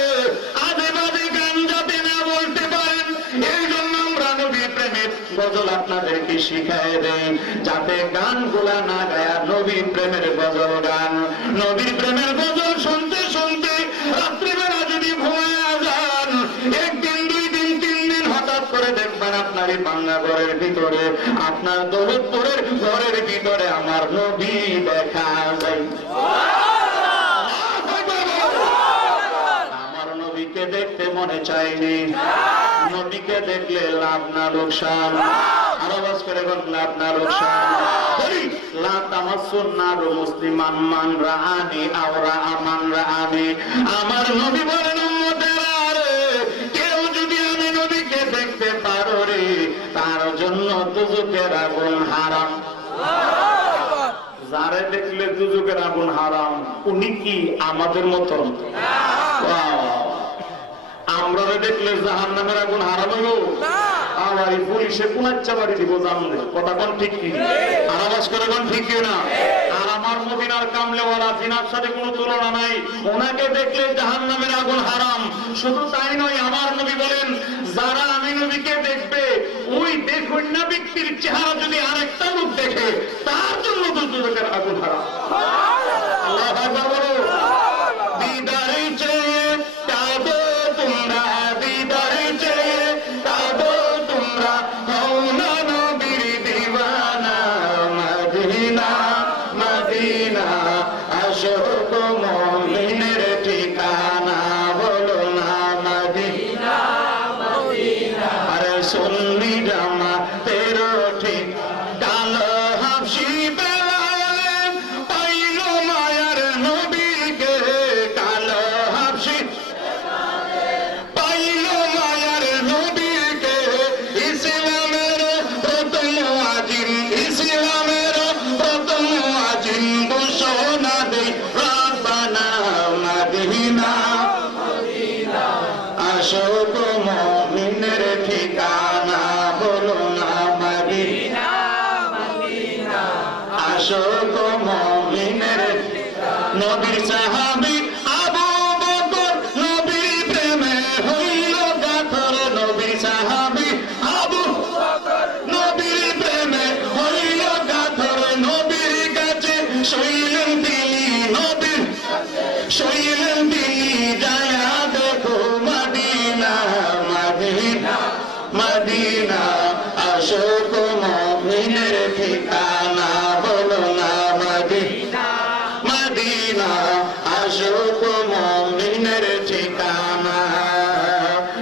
আজে বাজে গান যাতে না বলতে পারেন, এই জন্য আমরা নবীর প্রেমের গজল আপনাদেরকে শিখায় দেই, যাতে গান গুলা না গায়া নবীর প্রেমের গজল গান। নবীর প্রেমের গজল শুনতে শুনতে রাত্রিবেলা যদি ঘুমায়া যান, একদিন দুই দিন তিন দিন হঠাৎ করে দেখবেন আপনার এই বাংলা ঘরের ভিতরে, আপনার দৌলতপুরের ঘরের ভিতরে আমার নবী দেখা যায়। আমার নবীকে দেখতে মনে চাইনি, নবীকে দেখলে লাভ না লোকসান। আওয়াজ করে লাভ না লোকসান। লা তামাসসুন নার মুসলিমান মান রাআনি আও রাআমান রাআনি। আমার নবী বলেন উম্মতেরা রে, কেউ যদি আমি নবীকে দেখতে পারো রে, তার জন্য দুজকের আগুন হারাম। যারে দেখলে দুজকের আগুন হারাম, উনি কি আমাদের মতন? আমরা দেখলে জাহান্নামের আগুন হারাম হইব? আবার পুলিশে কোনাচ্চা বাড়ি দিব জানলে। কথা কোন ঠিক কি? আর আওয়াজ করে কোন ঠিক না? আর আমার মদিনার কামলেওয়ালা জিনার সাথে কোনো তুলনা নাই, ওনাকে দেখলে জাহান্নামের আগুন হারাম। শুধু তাই নয়, আমার নবী বলেন যারা আমি নবীকে দেখবে ওই দেখুন না ব্যক্তির চেহারা যদি আরেকটা লোক দেখে তার জন্য দুজকের আগুন হারাম। আল্লাহু আকবার বলো। দিদারে চেয়ে কাঁদো তোমরা, দিদারে চেয়ে কাঁদো তোমরা, হও না নবীর দিওয়ানা। মদিনা মদিনা আশোক মুমিনের ঠিকানা, বলো না মদিনা মদিনা। আরে সুন্নি জামা তেরো ঠিক কালো হাবশি বেলালে পাইল মায়ার নবীকে, কালো হাবশি পাইল মায়ার নবীকে। ইসলামের প্রথম আজিম, ইসলামের প্রথম আজিম ঘোষণা দেই রব্বানা মদিনা মদিনা আশোক মুমিনের ঠিকানা, বলো না মদিনা মদিনা আশোক মুমিনের। নবীর সাহাবী আবু বকর নবীর প্রেমে হইল গাথর, নবীর সাহাবী আবু বকর নবীর প্রেমে হইল গাথর। নবীর কাছে শৈলেন তিনি, নবীর শৈলেন তিনি, যায়া দেখো মদিনা মদিনা মদিনা আশোক মুমিনের ঠিকানা, বলো না মদিনা মদিনা আশোক মুমিনের ঠিকানা।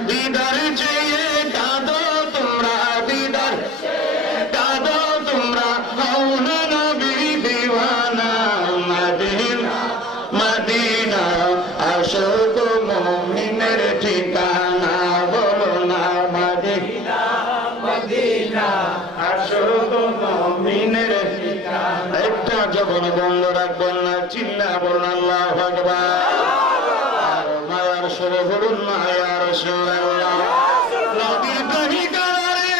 দিদার চেয়ে কাঁদো তোমরা, দিদার কাঁদো তোমরা, হও না নবীর দিওয়ানা। মদিনা মদিনা আশোক মুমিনের ঠিকানা, বলো না মদিনা মদিনা আশোক মুমিনের ঠিকানা। একটা যখন বন্ধ রাখবেন না, চিল্লা বলুন আল্লাহু আকবার। আর মায়ার সুরে বলুন না ইয়া রাসূলুল্লাহ। নবী দহিকারে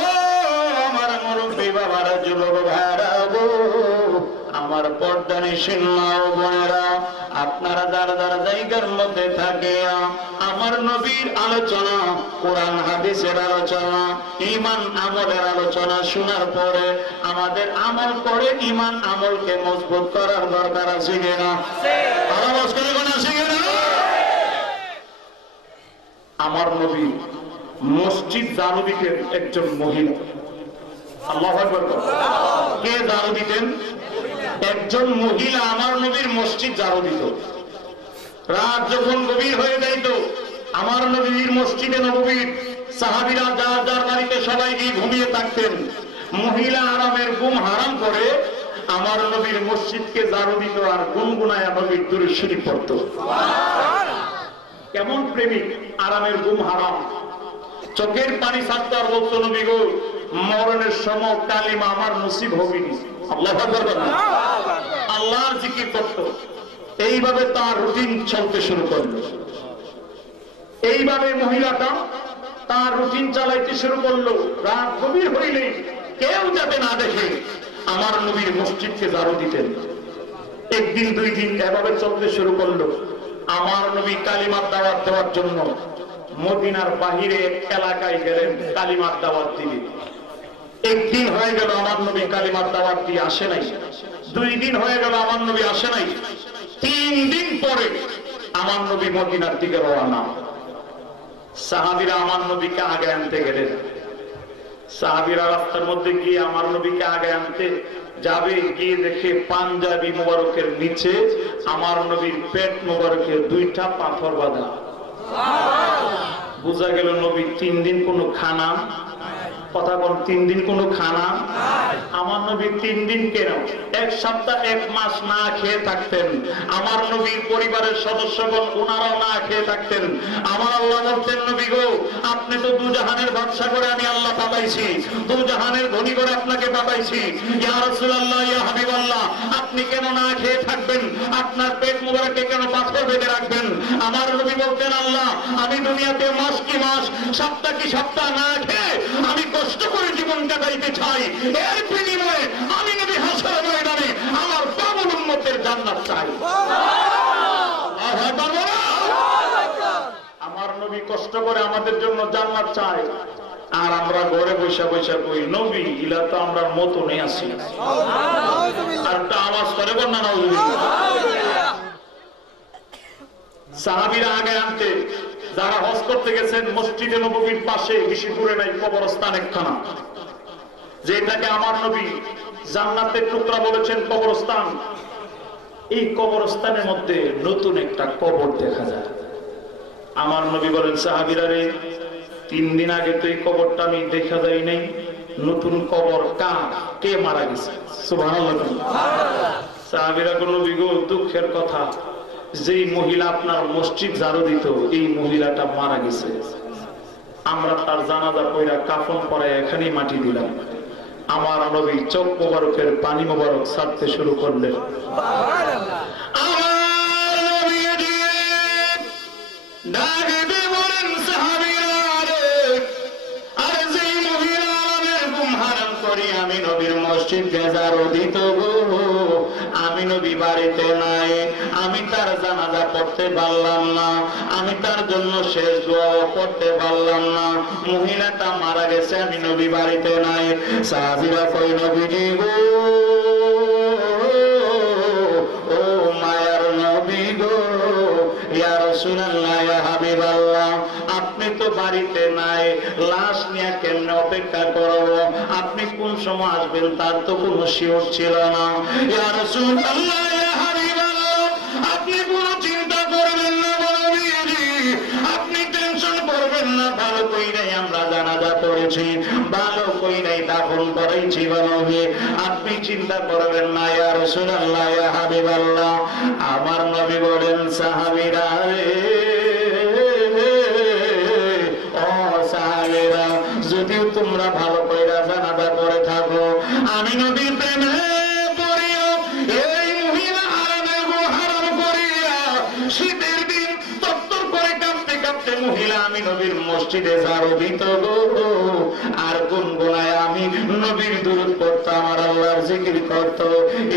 ও আমার মুরব্বী বাবারা, যুবক ভাইরা গো, আমার পর্দা নিশীন মা ও বোনেরা, আপনারা যারা যারা জায়গার মধ্যে থাকে আমার নবীর আলোচনা, কোরআন হাদিসের আলোচনা, ঈমান আমলের আলোচনা শোনার পরে আমাদের আমল করে ঈমান আমলকে মজবুত করার দরকার আছে কিনা? আওয়াজ করে কোন আছে কিনা? আমার নবী মসজিদ ঝাড়ু দিতেন একজন মহিলা। আল্লাহু আকবার। কে ঝাড়ু দিতেন? একজন মহিলা আমার নবীর মসজিদ ঝাড়ু দিত। রাত যখন গভীর হয়ে যাইত আমার নবীর মসজিদে নববীর সাহাবীরা যার যার বাড়িতে সবাই গিয়ে ঘুমিয়ে থাকতেন। মহিলা আরামের ঘুম হারাম করে আমার নবীর মসজিদকে ঝাড়ু দিত আর গুনগুনায় নবীর দুরূদ শরীফ পড়ত। কেমন প্রেমিক! আরামের ঘুম হারাম, চোখের পানি ছাড়ত আর বলতো নবী গো মরণের সময় কালিমা আমার নসিব হবিনি। আল্লাহু আকবার। আল্লাহর জিকির করত। এইভাবে তার রুটিন চলতে শুরু করলো। এইভাবে মহিলাটা তার রুটিন চালাইতে শুরু করলো। রাত গভীর হইলে কেউ যাতে না দেখে আমার নবীর মসজিদকে ঝাড়ু দিতেন। একদিন দুই দিন এভাবে চলতে শুরু করলো। আমার নবী কালিমার দাওয়াত দেওয়ার জন্য মদিনার বাহিরে এলাকায় গেলেন কালিমার দাওয়াত দিলেন। একদিন হয়ে গেল আমার নবী কালিমার দাওয়াত দিয়ে আসে নাই। দুই দিন হয়ে গেল আমার নবী আসে নাই। 3 দিন পরে আমার নবী মদিনার দিকে রওনা। সাহাবীরা আমার নবীকে আগে আনতে গেলেন। সাহাবীরা রাস্তার মধ্যে গিয়ে আমার নবীকে আগে আনতে যাবে, গিয়ে দেখে পাঞ্জাবি মোবারকের নিচে আমার নবীর পেট মোবারকের 2টা পাথর বাঁধা। বোঝা গেল নবী 3 দিন কোনো খানা, কথা বল 3 দিন কোনো খানা। আমার নবী 3 দিন কেন 1 সপ্তাহ 1 মাস না খেয়ে থাকতেন। আমার নবীর পরিবারের সদস্যগণ ওনারাও না খেয়ে থাকতেন। আমার আল্লাহ বলতেন নবী গো আপনি তো দুজাহানের বাদশা করে আমি আল্লাহ পাঠাইছি, দুজাহানের ধনী করে আপনাকে পাঠাইছি। ইয়া রাসূলুল্লাহ ইয়া হাবিবাল্লাহ আপনি কেন না খেয়ে থাকবেন? আপনার পেট মোবারকে কেন পাথর বেঁধে রাখবেন? আমার নবী বলতেন আল্লাহ আমি দুনিয়াতে মাস কি মাস, সপ্তাহ কি সপ্তাহ না খেয়ে আমি কষ্ট করে জীবন কাটাইতে চাই। এর বিনিময়ে আমি নবী হাসর ময়দানে আমার বাবুল উম্মতের জান্নাত চাই। আর পারবো না। নবী কষ্ট করে আমাদের জন্য জান্নাত চায়, আর আমরা ঘরে বসে বসে কই নবী ইলা তো আমরা মতনই আছি। আর একটা আওয়াজ করে বন্যা সাহাবীরা আগে আনতে যারা হজ করতে গেছেন মসজিদে নববীর পাশে বেশি দূরে নাই কবরস্থান একখানা, যেটাকে আমার নবী জান্নাতের টুকরা বলেছেন কবরস্থান। এই কবরস্থানের মধ্যে নতুন একটা কবর দেখা যায়। আমার নবী বলেন সাহাবীরা রে 3 দিন আগে তো এই কবরটা আমি দেখা যাই নাই, নতুন কবর কার, কে মারা গেছে? সুবহানাল্লাহ। সাহাবীরা বলল বিগো দুঃখের কথা, যেই মহিলা আপনার মসজিদ ঝাড়ু দিত এই মহিলাটা মারা গেছে, আমরা তার জানাজা পড়া কাফন পরায় এখানেই মাটি দিলাম। আমার নবী চোখ মোবারকের পানি মোবারক ছাড়তে শুরু করলেন। আমি নবীর মসজিদ ঝাড়ু দিত গো, আমি নবী বাড়িতে নাই, আমি তার জানাজা পড়তে পারলাম না, আমি তার জন্য শেষ দোয়া করতে পারলাম না, মহিলাটা মারা গেছে, আমি নবী বাড়িতে নাই। সাহাবীরা কই নবীজি গো, ও মায়ার নবী গো, ইয়া রাসূলুল্লাহ, ইয়া হাবিবাল্লাহ, আপনি তো বাড়িতে নাই, লাশ নিয়ে কেমনে অপেক্ষা করব, আপনি কোন সময় আসবেন তার তো কোনো শিওর ছিল না। ইয়া রাসূলুল্লাহ, ইয়া হাবিবাল্লাহ, আপনি কোনো চিন্তা করবেন না নবীজি, আপনি টেনশন করবেন না, ভালো কইরাই আমরা জানাজা পড়েছি, ভালো কইরাই দাফন করেছি নবী, আপনি চিন্তা করবেন না। ইয়া রাসূলুল্লাহ, ইয়া হাবিবাল্লাহ, আমার নবী বলেন সাহাবীরা রে, যদিও তোমরা ভালো কইরা জানাজা করে থাকো, আমি নবীর প্রেমে পড়িয়া এই মহিলা হারামে গো হারাম করিয়া শীতের দিন তত্তর করে কাঁপতে কাঁপতে মহিলা আমি নবীর মসজিদে ঝাড়ু দিত গো, আর গুনগুনায় আমি নবীর দুরূদ পড়তাম আর আল্লাহর জিকির করত।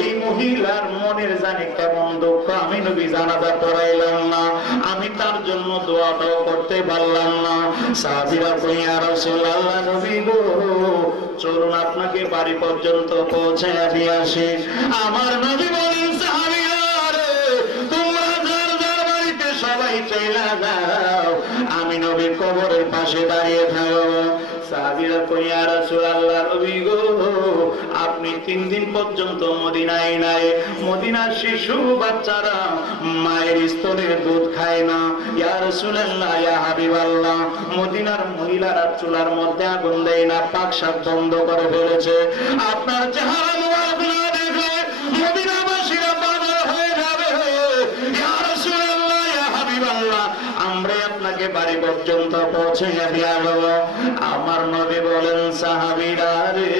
এই মহিলার মনের জানি কেমন দুঃখ, আমি নবী জানাজা পড়াইলাম না, আমি তার জন্য দোয়াটাও করতে পারলাম না। সাহাবীরা কই ইয়া রাসূলুল্লাহ, নবী গো চলুন আপনাকে বাড়ি পর্যন্ত পৌঁছায়া দিয়ে আসি। আমার নবী বলেন সাহাবীরা রে, তোমরা যার যার বাড়িতে সবাই চলে যাও, আমি নবীর কবরের পাশে দাঁড়িয়ে থাকবো। সাহাবীরা কই ইয়া রাসূলুল্লাহ, নবী গো আপনি 3 দিন পর্যন্ত মদিনায় নাই, মদিনার শিশু বাচ্চারা মায়ের স্তনের দুধ খায় না। ইয়া রাসূলুল্লাহ, ইয়া হাবিবাল্লাহ, মদিনার মহিলারা চুলার মধ্যে আগুন দেয় না, পাক শাক বন্ধ করে ফেলেছে। আপনার চেহারা মুবারক না দেখলে মদিনাবাসীরা পাগল হয়ে যাবে। ইয়া রাসূলুল্লাহ, ইয়া হাবিবাল্লাহ, আমরা আপনাকে বাড়ি পর্যন্ত পৌঁছে দিয়ে আসবো। আমার নবী বলেন সাহাবীরা রে,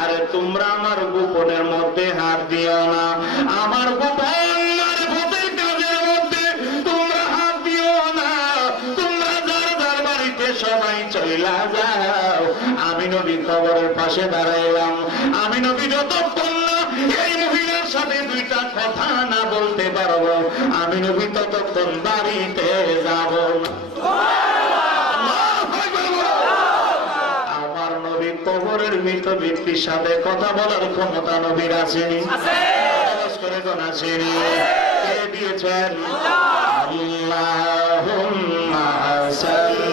আরে তোমরা আমার গোপনের মধ্যে হাত দিও না, আমার গোপন মারফতের কাজের মধ্যে তোমরা হাত দিও না, তোমরা যার যার বাড়িতে সবাই চইলা যাও। আমি নবী কবরের পাশে দাঁড়াইলাম, আমি নবী যতক্ষণ না এই মহিলার সাথে 2টা কথা না বলতে পারবো, আমি নবী ততক্ষণ বাড়িতে যাব না। আমার নবী কবরের মৃত ব্যক্তির সাথে কথা বলার ক্ষমতা নবীর আসেনি, করে কোন আসেনি, কে দিয়েছেন? আল্লাহুম্মা সাল্লি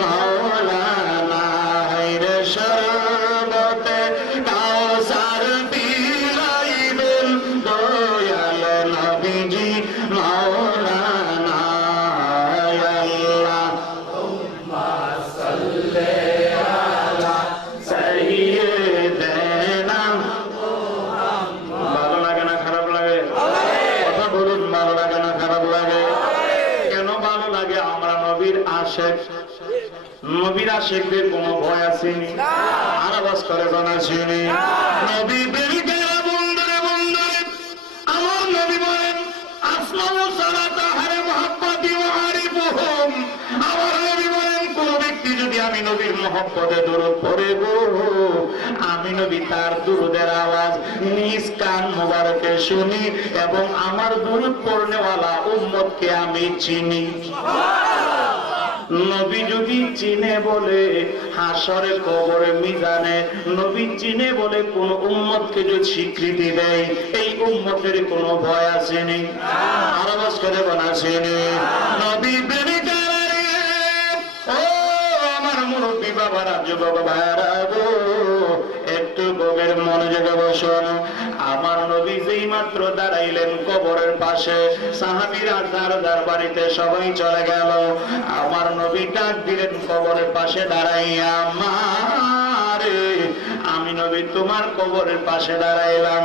মাওলানা নবীর আশিকদের কোনো ভয় আসেনি, আর আওয়াজ করে জানাসেনি। নবী প্রেমিকেরা বন্ধুরে বন্ধুরে আমার নবী বলেন আসমাউ সালাতা হারে মুহাব্বতি ওয়া আরিফুহুম। আমার নবী বলেন কোন ব্যক্তি যদি আমি নবীর মহব্বতে দরুদ পড়ে গো, আমি নবী তার দরুদের আওয়াজ নিজ কান মোবারকে শুনি এবং আমার দরুদ পড়নেওয়ালা উম্মতকে আমি চিনি। নবী যদি চিনে বলে হাসরে কবরে মিজানে, নবী চিনে বলে কোন উম্মতকে যদি স্বীকৃতি দেয়, এই উম্মতের কোনো ভয় আসেনি, আর আওয়াজ করে বলাসেনি। নবী প্রেমিকা ও আমার মুরব্বী বাবারা, যুবক ভাইরা গো, একটু গভীর মনোযোগে বসুন। আমার নবী যেই মাত্র দাঁড়াইলেন কবরের পাশে, সাহাবীরা যার যার বাড়িতে সবাই চলে গেল। আমার নবী ডাক দিলেন কবরের পাশে দাঁড়াইয়া, মারে আমি নবী তোমার কবরের পাশে দাঁড়াইলাম,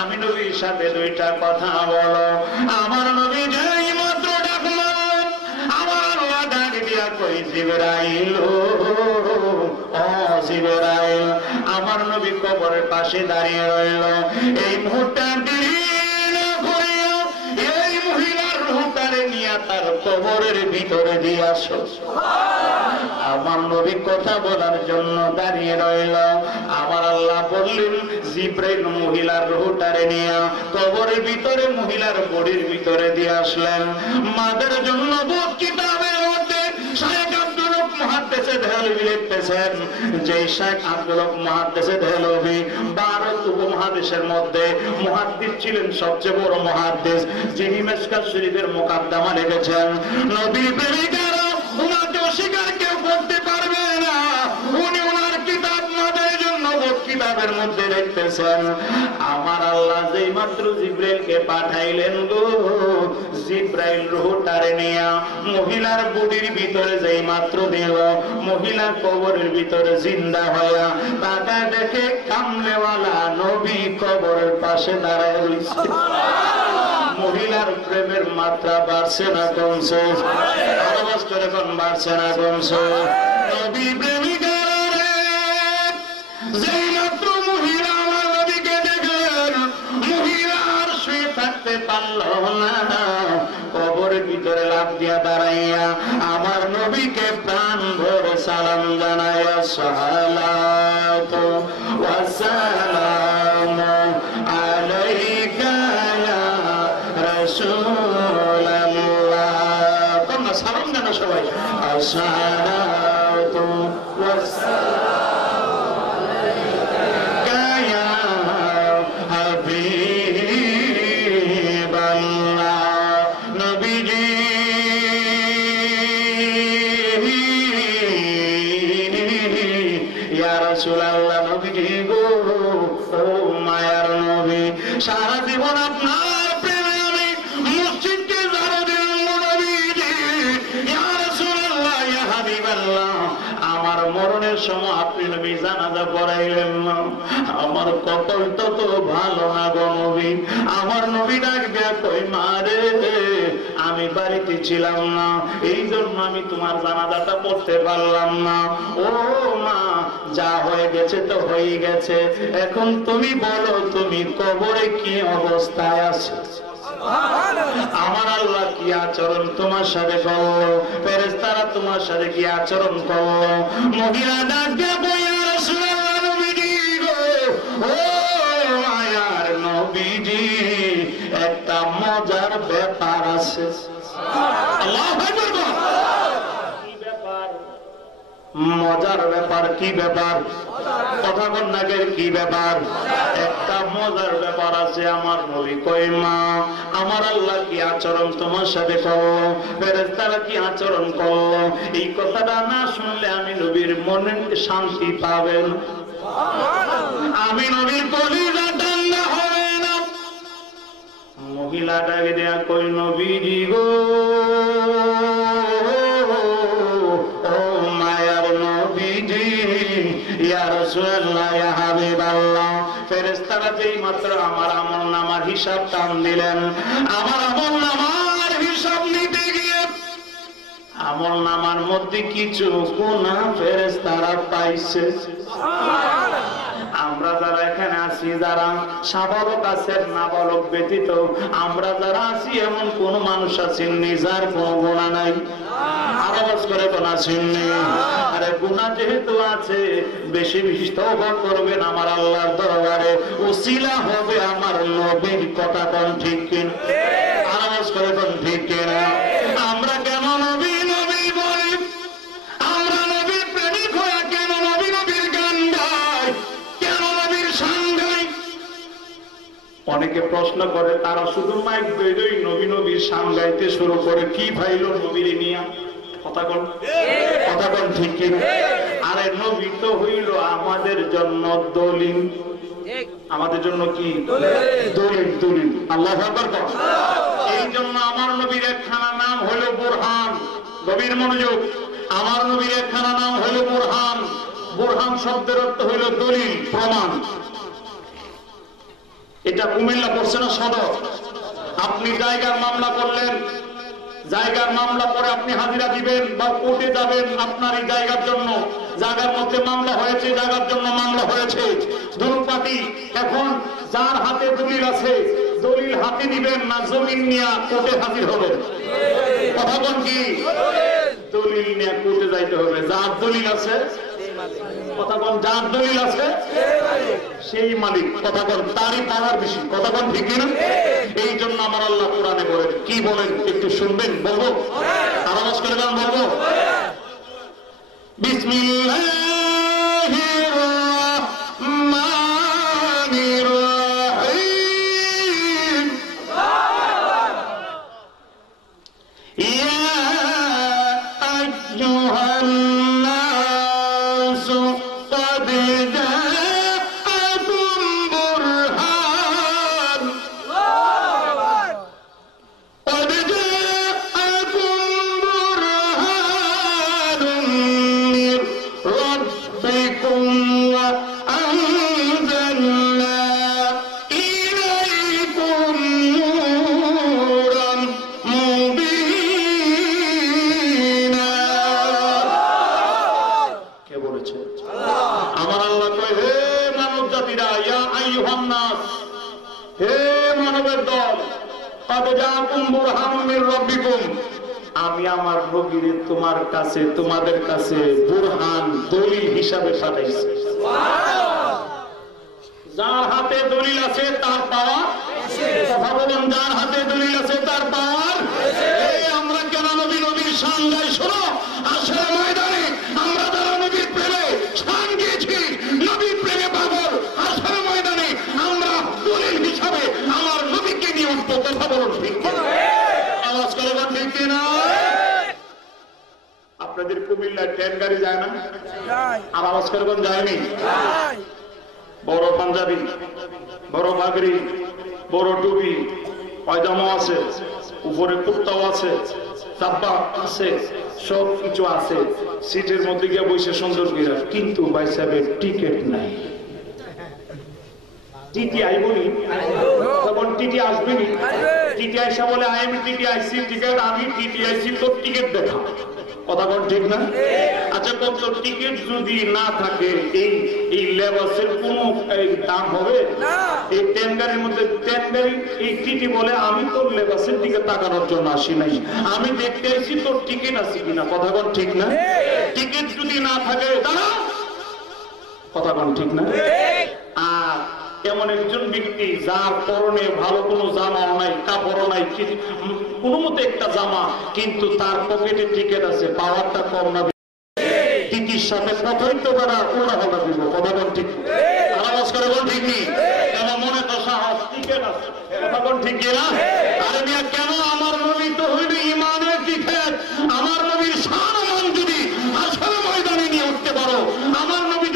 আমি নবীর সাথে দুইটা কথা বলো। আমার নবী যেই মাত্র ডাকলো, আমার ডাক দিয়া কই জিবরাইল, ও জিবরাইল। আমার নবী কবরের পাশে দাঁড়িয়ে রইল। এই মুহূর্তে এই মহিলার রূহটারে নিয়ে তার কবরের ভিতরে দিয়ে আসো। আমার নবী কথা বলার জন্য দাঁড়িয়ে রইল। আমার আল্লাহ বললেন জিবরাইল মহিলার রূহটারে নিয়ে কবরের ভিতরে মহিলার বডির ভিতরে দিয়ে আসলেন। মাদের জন্য বোধ কিতাবের মধ্যে শায়েখ আব্দুল হক মুহাদ্দিসে দেহলভী লিখতেছেন, যে শায়েখ আব্দুল হক মুহাদ্দিসে দেহলভী ভারত উপমহাদেশের মধ্যে মুহাদ্দিস ছিলেন, সবচেয়ে বড় মুহাদ্দিস, যিনি মিশকাত শরীফের মুকাদ্দমা লিখেছেন। নবীর প্রেমিকারা উনাকে অস্বীকার কেউ করতে পারবে না। উনি ওনার কিতাব মাদের জন্য কিতাবের মধ্যে লিখতেছেন, আমার আল্লাহ যেই মাত্র জিবরাইলকে পাঠাইলেন গো, জিবরাইল রূহটারে নিয়া মহিলার বডির ভিতরে যেই মাত্র দিল, মহিলা কবরের ভিতরে জিন্দা হইয়া তাকে দেখে কামলেওয়ালা নবী কবরের পাশে দাঁড়ায় রয়েছে। মহিলার প্রেমের মাত্রা বাড়ছে না কমছে? আওয়াজ করে কোন বাড়ছে না কমছে? নবী প্রেমিকারে যেই মাত্র মহিলা আমার নবীকে দেখলেন, মহিলা আর শুয়ে থাকতে পারল না, কবরের ভিতরে লাফ দিয়া দাঁড়াইয়া আমার নবীকে প্রাণ ভরে সালাম জানাইয়া, সালাতু ওয়া সালামু আলাইকা ইয়া রাসূলুল্লাহ। তোমরা সালাম জানাও সবাই, আসসালাতু ওয়া সালামু আলাইকা ইয়া হাবিবাল্লাহ। নবীজি ইয়া রাসূলুল্লাহ, নবীজি গো, ও মায়ার নবী, সারা জীবন আপনার প্রেমে আমি মসজিদকে ঝাড়ু দিলাম নবীজি। ইয়া রাসূলুল্লাহ, ইয়া হাবিবাল্লাহ, আমার মরণের সময় আপনি নবী জানাজা পড়াইলেন না, আমার কপালটা তো ভালো না গো নবী। আমার নবী ডাক দিয়া কই, মারে আমি বাড়িতে ছিলাম না, এই জন্য আমি তোমার জানাজাটা পড়তে পারলাম না। ও মা, যা হয়ে গেছে তো হয়ে গেছে, এখন তুমি বলো তুমি কবরে কি অবস্থায় আছো? আমার আল্লাহ কি আচরণ তোমার সাথে করলো? ফেরেশতারা তোমার সাথে কি আচরণ করলো? মহিলা ডাক দিয়ে বইয়া, রাসূলুল্লাহ নবীজি গো, ও মায়ার নবীজি, একটা মজার ব্যাপার আছে। আল্লাহু আকবার। কি ব্যাপার? মজার ব্যাপার। কি ব্যাপার? কথা বল না, কি ব্যাপার? একটা মজার ব্যাপার আছে। আমার নবী কই, মা আমার আল্লাহ কি আচরণ তোমার সাথে করলো? ফেরেশতারা কি আচরণ করলো? এই কথাটা না শুনলে আমি নবীর মনে শান্তি পাবেন, আমি নবীর কলিজা ঠান্ডা হবে না। মহিলা ডাকে দেয়া কই, নবীজি গো, ও মায়ার নবীজি, ইয়া রাসূলুল্লাহ, ইয়া হাবিবাল্লাহ। ফেরেশতারা যেই মাত্র আমার আমলনামার হিসাব টান দিলেন, আমার আমলনামার হিসাব নিতে গিয়ে আমল নামার মধ্যে কিছু গুনাহ ফেরেশতারা পাইছে। আমরা যারা এখানে আছি, যারা সাবালক আছেন নাবালক ব্যতীত, আমরা যারা আছি এমন কোন মানুষ আছেন যার কোনো গুনাহ নাই? আওয়াজ করে কোনা শুননি। আরে গুনাহ যেহেতু আছে, বেশি বেশি তওবা করবেন আমার আল্লাহর দরবারে, উসিলা হবে আমার নবীর কথা। কোন ঠিক কিনা? আওয়াজ করে কোন ঠিক কিনা? আমরা কেন নবী নবী বলি? আমরা নবীর প্রেমিক হয়ে কেন নবী নবীর গান গাই, কেন নবীর শান গাই? অনেকে প্রশ্ন করে, তারা শুধু মাইক ধরেই নবী নবীর শান গাইতে শুরু করে, কি ভাইল নবীর নিয়া? কথা কোন ঠিক কি? আরে নবী তো হইল আমাদের জন্য দলিল। আমাদের জন্য কি দলিল? দলিল। আল্লাহু আকবার। এই জন্য আমার নবীর একখানা নাম হইল বুরহান। নবীর মনোযোগ, আমার নবীর একখানা নাম হইল বুরহান। বুরহান শব্দের অর্থ হইল দলিল, প্রমাণ। এটা কুমিল্লা পড়ছে না সদর। আপনি জায়গার মামলা করলেন, জায়গার মামলা পরে আপনি হাজিরা দিবেন বা কোর্টে যাবেন আপনার এই জায়গার জন্য। জায়গার মধ্যে মামলা হয়েছে, জায়গার জন্য মামলা হয়েছে। দুর্পাটি এখন যার হাতে দলিল আছে, দলিল হাতে দিবেন না জমিন নিয়ে কোর্টে হাজির হবেন? কথা বল কি? দলিল নিয়ে কোর্টে যাইতে হবে। যার দলিল আছে, কথা বল, যার দলিল আছে সেই মালিক। কথা বল, তারই পাওয়ার বেশি। কথা বল ঠিক না? এই জন্য আমার আল্লাহ কোরআনে বলেন, কি বলেন একটু শুনবেন? বলবো? আওয়াজ করে গান বলবো? বিসমিল্লাহির রাহমানির রাহিম। ইয়া আইয়ুহান নাসু قد جاءكم برهان قد جاءكم برهان من ربكم وأنزلنا إليكم نورا مبينا। কে বলেছে? আমার আল্লাহ কয়, হে মানব জাতিরা, ইয়া আইয়ুহান নাস, হে মানবের দল, قد جاءكم برهان من ربكم, আমি আমার নবীর তোমার কাছে, তোমাদের কাছে বুরহান, দলিল হিসাবে পাঠাইছি। যার হাতে দলিল আছে তার পাওয়ার। কথা বলুন, যার হাতে দলিল আছে তার পাওয়ার। এই আমরা কেন নবী নবীর শান গাই? শোনো, আসলে ময়দানে আমরা যারা নবীর প্রেমে শান গিয়েছি, নবীর প্রেমে পাগল, আসলে ময়দানে আমরা দলিল হিসাবে আমার নবীকে নিয়ে উঠবো। কথা বলুন ঠিক কিনা? আওয়াজ করে বল ঠিক কিনা? আপনাদের কুমিল্লায় ট্রেন গাড়ি যায় না? আর আওয়াজ করে বল যায়নি? বড় পাঞ্জাবি, বড় পাগড়ি, বড় টুপি, পয়জামা আছে, উপরে কুর্তাও আছে, চাব্বা আছে, সব কিছু আছে। সিটের মধ্যে গিয়ে বসে সুন্দর করে, কিন্তু ভাই সাহেবের টিকিট নাই। টিটি আইবনি, তখন টিটি আসবেনি। টিটি আইসা বলে, আমি টিটি আইসি, টিকিট আমি টিটি আইসি, তোর টিকিট দেখা। কথা বল ঠিক না? আচ্ছা, কত টিকিট যদি না থাকে, এই লেবাসের কোন দাম হবে? এই টেন্ডারের মধ্যে টেন্ডারি এই টিটি বলে, আমি তোর লেবাসের দিকে তাকানোর জন্য আসি নাই, আমি দেখতে আসি তোর টিকিট আছে কিনা। কথা বল ঠিক না? টিকিট যদি না থাকে, দাঁড়া। কথা বল ঠিক না? আর এমন একজন ব্যক্তি যার পরনে ভালো কোনো জামাও নাই, কাপড়ও নাই, কোন মতে একটা জামা, কিন্তু তার পকেটে টিকিট আছে, পাওয়ারটা কম না? টিকির সাথে কথাই তো তারা উল্টা পাল্টা দিব। কথা বল ঠিক? আওয়াজ করে বল ঠিক নেই? কেন মনে তো সাহস, টিকিট আছে। কথা বল ঠিক না? আরে মিয়া, কেন? আমার নবী তো হইল ইমানের টিকিট। আমার নবীর শান যদি আসলে ময়দানে নিয়ে উঠতে পারো, আমার নবী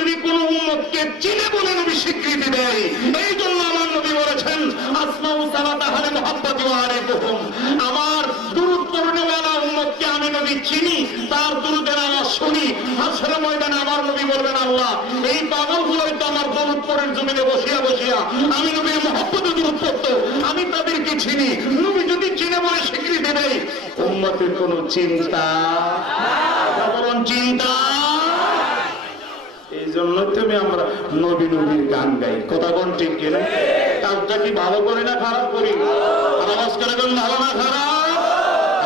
যদি কোন উম্মতকে চিনে বলে নবী স্বীকৃতি দেয়, এই জন্য আমার নবী বলেছেন, আসমাউ সালাতা আহলে মুহাব্বতি ওয়া আলাইকুম, আমার দুরূদ পড়নেওয়ালা উম্মতকে আমি নবী চিনি, তার দুরূদের আওয়াজ শুনি হাসরের ময়দানে আমার নবী বলবেন আল্লাহ এই পাগলগুলোই তো আমার দরুদ পড়ের জমিনে বসিয়া বসিয়া আমি নবীর মহব্বতে দরুদ পড়তো, আমি তাদেরকে চিনি। নবী যদি চিনে বলে স্বীকৃতি দেয়, উম্মতের কোনো চিন্তা বলুন চিন্তা। এই জন্য তুমি আমরা নবী নবীর গান গাই, কথা কোন ঠিক কিনা? কাজটা কি ভালো করি না খারাপ করি? আওয়াজ করে কোন ভালো না খারাপ?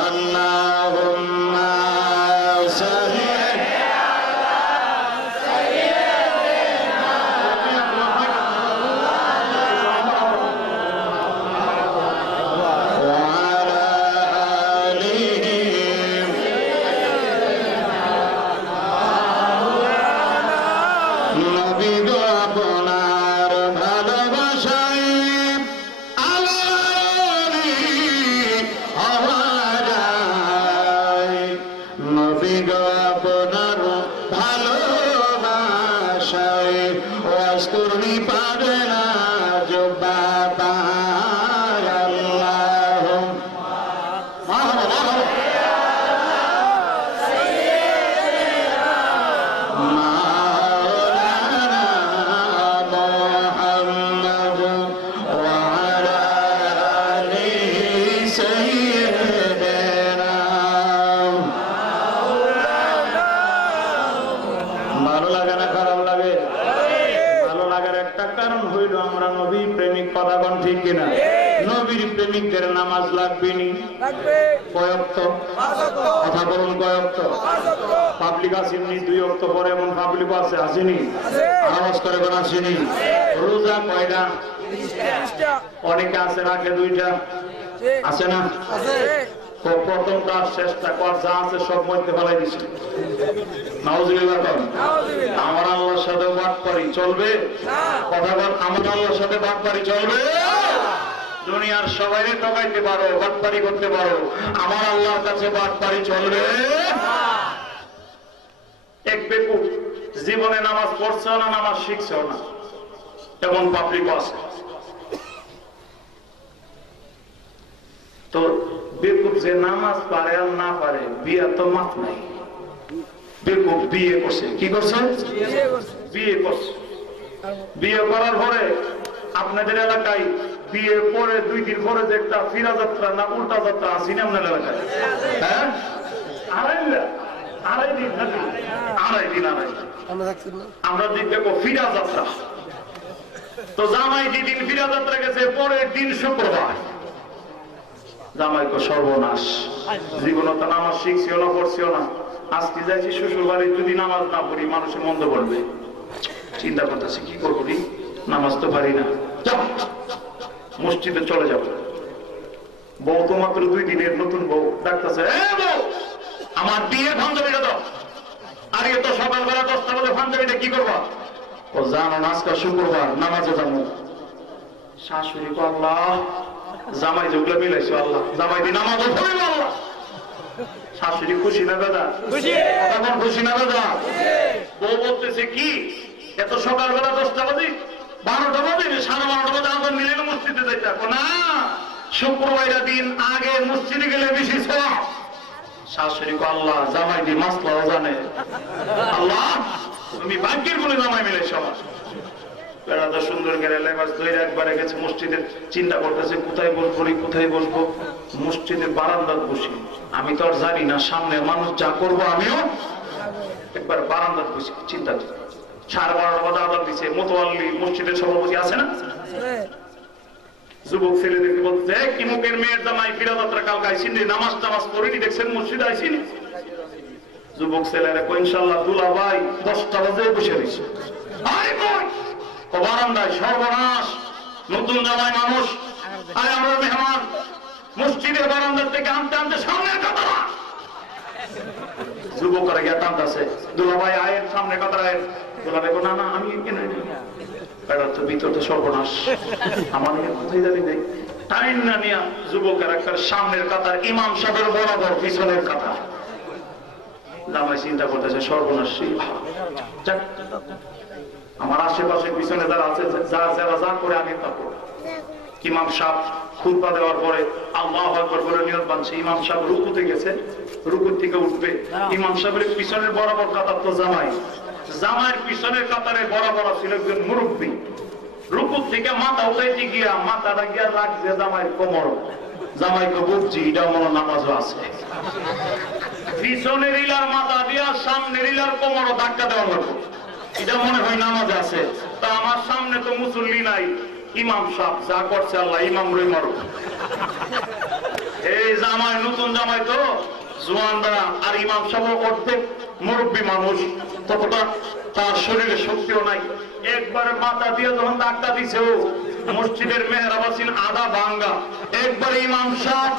আল্লাহুম্মা সাল্লি প্রেমিকদের নামাজ লাগবে নি? কয়ক্ত? কথা বলুন কয়ক্ত? পাবলিক আসেনি 2 অক্ত পরে, এমন পাবলিক আছে আসেনি? আওয়াজ করে কোন আসেনি? রোজা কয়টা? অনেকে আছে রাখে 2টা, আছে না? প্রথমটা শেষটা কর যা আছে সব মধ্যে ফেলাই দিছে। নাউজুবিল্লাহ কর। আমার আল্লাহর সাথে বাটপারি চলবে? কথা বল, আমার আল্লাহর সাথে বাটপারি চলবে? দুনিয়ার সবাইকে ঠকাইতে পারো, বাটপারি করতে পারো, আমার আল্লাহর কাছে বাটপারি চলবে? এক বেকুব জীবনে নামাজ পড়ছেও না, নামাজ শিখছেও না, এমন পাবলিক আছে। তো বেকুব যে নামাজ পারে আর না পারে, বিয়ে তো মাপ নাই। বেকুব বিয়ে করছে, কি করছে? বিয়ে করছে। বিয়ে করার পরে আপনাদের এলাকায় বিয়ের পরে 2 দিন পরে যে একটা ফিরা যাত্রা না উল্টা যাত্রা আসেনি আপনার এলাকায়? হ্যাঁ, আড়াই দিন আমরা দেখবো ফিরা যাত্রা। তো জামাই যেদিন ফিরা যাত্রা গেছে, পরের দিন শুক্রবার, জামাইকে সর্বনাশ, জীবনে তো নামাজ শিখছিও না, পড়ছিও না, আজকে যাইছি শ্বশুর বাড়ি, যদি নামাজ না পড়ি মানুষের মন্দ পড়বে। চিন্তা করতেছি কি করবো, নামাজ তো পারি না, মসজিদে চলে যাবো। বউ তো মাত্র 2 দিনের নতুন বউ, ডাকতেছে আমার বিয়ের পাঞ্জাবিটা দাও। আর এ তো সকালবেলা 10টা বাজে পাঞ্জাবিটা কি করবা? ও জানো না আজকাল শুক্রবার, নামাজে যাবো। শাশুড়ি কো আল্লাহ, জামাই যেগুলো মিলাইছো আল্লাহ, জামাই দিয়ে নামাজও পড়িল আল্লাহ। শাশুড়ি খুশি না দাদা? তখন খুশি না দাদা? বউ বলতেছে কি এত সকালবেলা 10টা বাজে, 12টা বাজে, 12:30 বাজে আবার মিলে মসজিদে যাইতে না, শুক্রবার দিন আগে মসজিদে গেলে বেশি সওয়াব। শাশুড়ি কো আল্লাহ, জামাই দিয়ে মাসলাও জানে, আল্লাহ তুমি ভাগ্যের গুণে জামাই মিলাইছো আমার। বেড়াটা সুন্দর করে লেবাস ধরে একবারে গেছে মসজিদের, চিন্তা করতেছে কোথায় বসবো, কোথায় বসবো। মসজিদের বারান্দাত বসি, আমি তো আর জানি না সামনের মানুষ যা করবো আমিও একবার বারান্দাত বসি। চিন্তা 12:30 বাজে আদান দিচ্ছে, মোতোয়াল্লি মসজিদের সভাপতি আছে না, যুবক ছেলেদেরকে বলতে কিমুকের মেয়ের জামাই ফিরা যাত্রা কালকে আইসিনি, নামাজ টামাজ পড়িনি, দেখছেন মসজিদে আইসিনি। যুবক ছেলেরা কই ইনশাআল্লাহ দুলা ভাই 10টা বাজে বসে রয়েছে। বারান্দায় সর্বনাশ, নতুন জামাই মানুষ, আরে আমরা মেহমান, মসজিদের বারান্দার থেকে আনতে আনতে সামনের কথা। যুবকরা গিয়ে টানতেছে, দুলা ভাই আয়ের সামনে কথা আয়ের। দুলা ভাই না না আমি কেন, এটা তো ভিতরতে সর্বনাশ, আমার কোথায় যাবি নেই। টাইম না নিয়ে যুবকের একটা সামনের কাতার, ইমাম সাহেবের বরাবর পিছনের কাতার। জামাই চিন্তা করতেছে সর্বনাশ, আমার আশেপাশে পিছনে যারা আছে, যারা যা করে আমি তা করবো। ইমাম সাহেব খুতবা দেওয়ার পরে আল্লাহু আকবার বলে নিয়ত বানছে। ইমাম সাহেব রুকুতে গেছে, রুকু থেকে উঠবে। ইমাম সাহেবের পিছনের বরাবর কাতার তো জামাইয়ের পিছনের কাতারে বরাবর ছিল একজন মুরব্বী। রুকু থেকে মাথা উঠাইতে গিয়া মাথাটা গিয়া লাগছে জামাইয়ের কোমর। জামাইকে বুঝছি এটা মনে নামাজও আছে। পিছনের ইলার মাথা দিয়া সামনের ইলার কোমর ধাক্কা দেওয়া লাগবে, এটা মনে হয় নামাজ আছে। তা আমার সামনে তো মুসল্লি নাই, ইমাম সাহেব যা করছে আল্লাহ ইমাম রই মারো। এই জামাই নতুন জামাই তো জোয়ান বেড়া, আর ইমাম সাহেব অর্ধেক মুরব্বী মানুষ, ততটা তার শরীরে শক্তিও নাই। একবারে মাথা দিয়ে যখন ধাক্কা দিছে ও মসজিদের মেহরাব আছেন আধা ভাঙ্গা, একবারে ইমাম সাহেব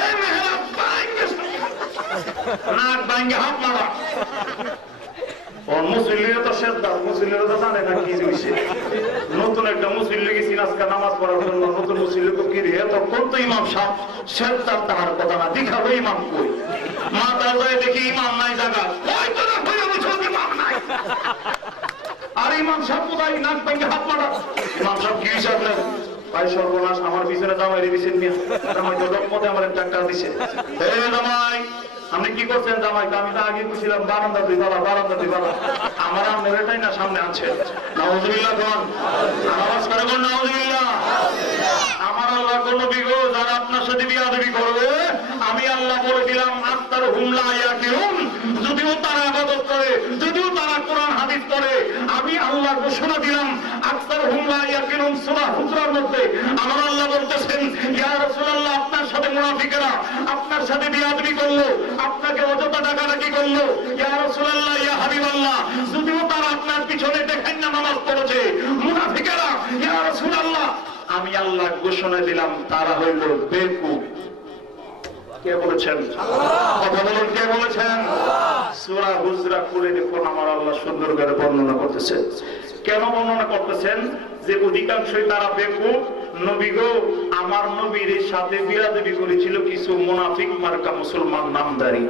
এই মেহরাব ভাঙ্গে নাক ভাঙ্গে হাত মারা। মুসল্লিরা তো শ্রদ্ধা, মুসল্লিরা তো জানে না কি হয়েছে। নতুন একটা মুসল্লি গেছি আজকে নামাজ পড়ার জন্য, নতুন মুসল্লিকে কি রে তখন তো ইমাম সাহেব শ্রদ্ধার তাহার কথা না, দেখাবো ইমাম কই। মাথা যায় দেখি ইমাম নাই, জায়গা ইমাম নাই। আর ইমাম সাহেব কোথায় নাক ভেঙে হাত মারা। ইমাম সাহেব কি হিসাব নেন ভাই, সর্বনাশ আমার পিছনে জামাই রেখেছেন নিয়ে, জামাই তো রকমতে আমার টাকা দিছে। জামাই আপনি কি করছেন? জামাই আমি তো আগে বুঝছিলাম বারান্দা দুই বালা, বারান্দা দুই বালা, আমার আপনার এটাই না সামনে আছে। নাউজুবিল্লাহ কোন আওয়াজ করে কোন নাউজুবিল্লাহ। আমার আল্লাহ কোন বিগো যারা আপনার সাথে বিয়াদবি করবে, আমি আল্লাহ বলে দিলাম আত্মার হুমলা ইয়াকিউন, যদিও তারা ইবাদত করে, যদিও তারা কোরআন হাদিস করে, আমি আল্লাহ ঘোষণা দিলাম আত্মার হুমলা ইয়াকিউন। সূরা হুজরার মধ্যে আমার আল্লাহ বলতেছেন ইয়া রাসূলুল্লাহ আপনার সাথে মুনাফিকরা আপনার সাথে বিয়াদবি করলো, আপনাকে অযথা ডাকাডাকি করলো, ইয়া রাসূলুল্লাহ ইয়া হাবিবাল্লাহ, যদিও তারা আপনার পিছনে দেখেন না নামাজ পড়েছে মুনাফিকেরা, ইয়া রাসূলুল্লাহ আমি আল্লাহ ঘোষণা দিলাম তারা হইল বেকুফ। কে বলেছেন? কথা বলুন, কে বলেছেন? সূরা হুজরা খুলে দেখুন, আমার আল্লাহ সুন্দর করে বর্ণনা করতেছে। কেন বর্ণনা করতেছেন? যে অধিকাংশই তারা বেকুফ। নবী গো আমার নবীর সাথে বিয়াদবি করেছিল কিছু মুনাফিক মার্কা মুসলমান নামদারি।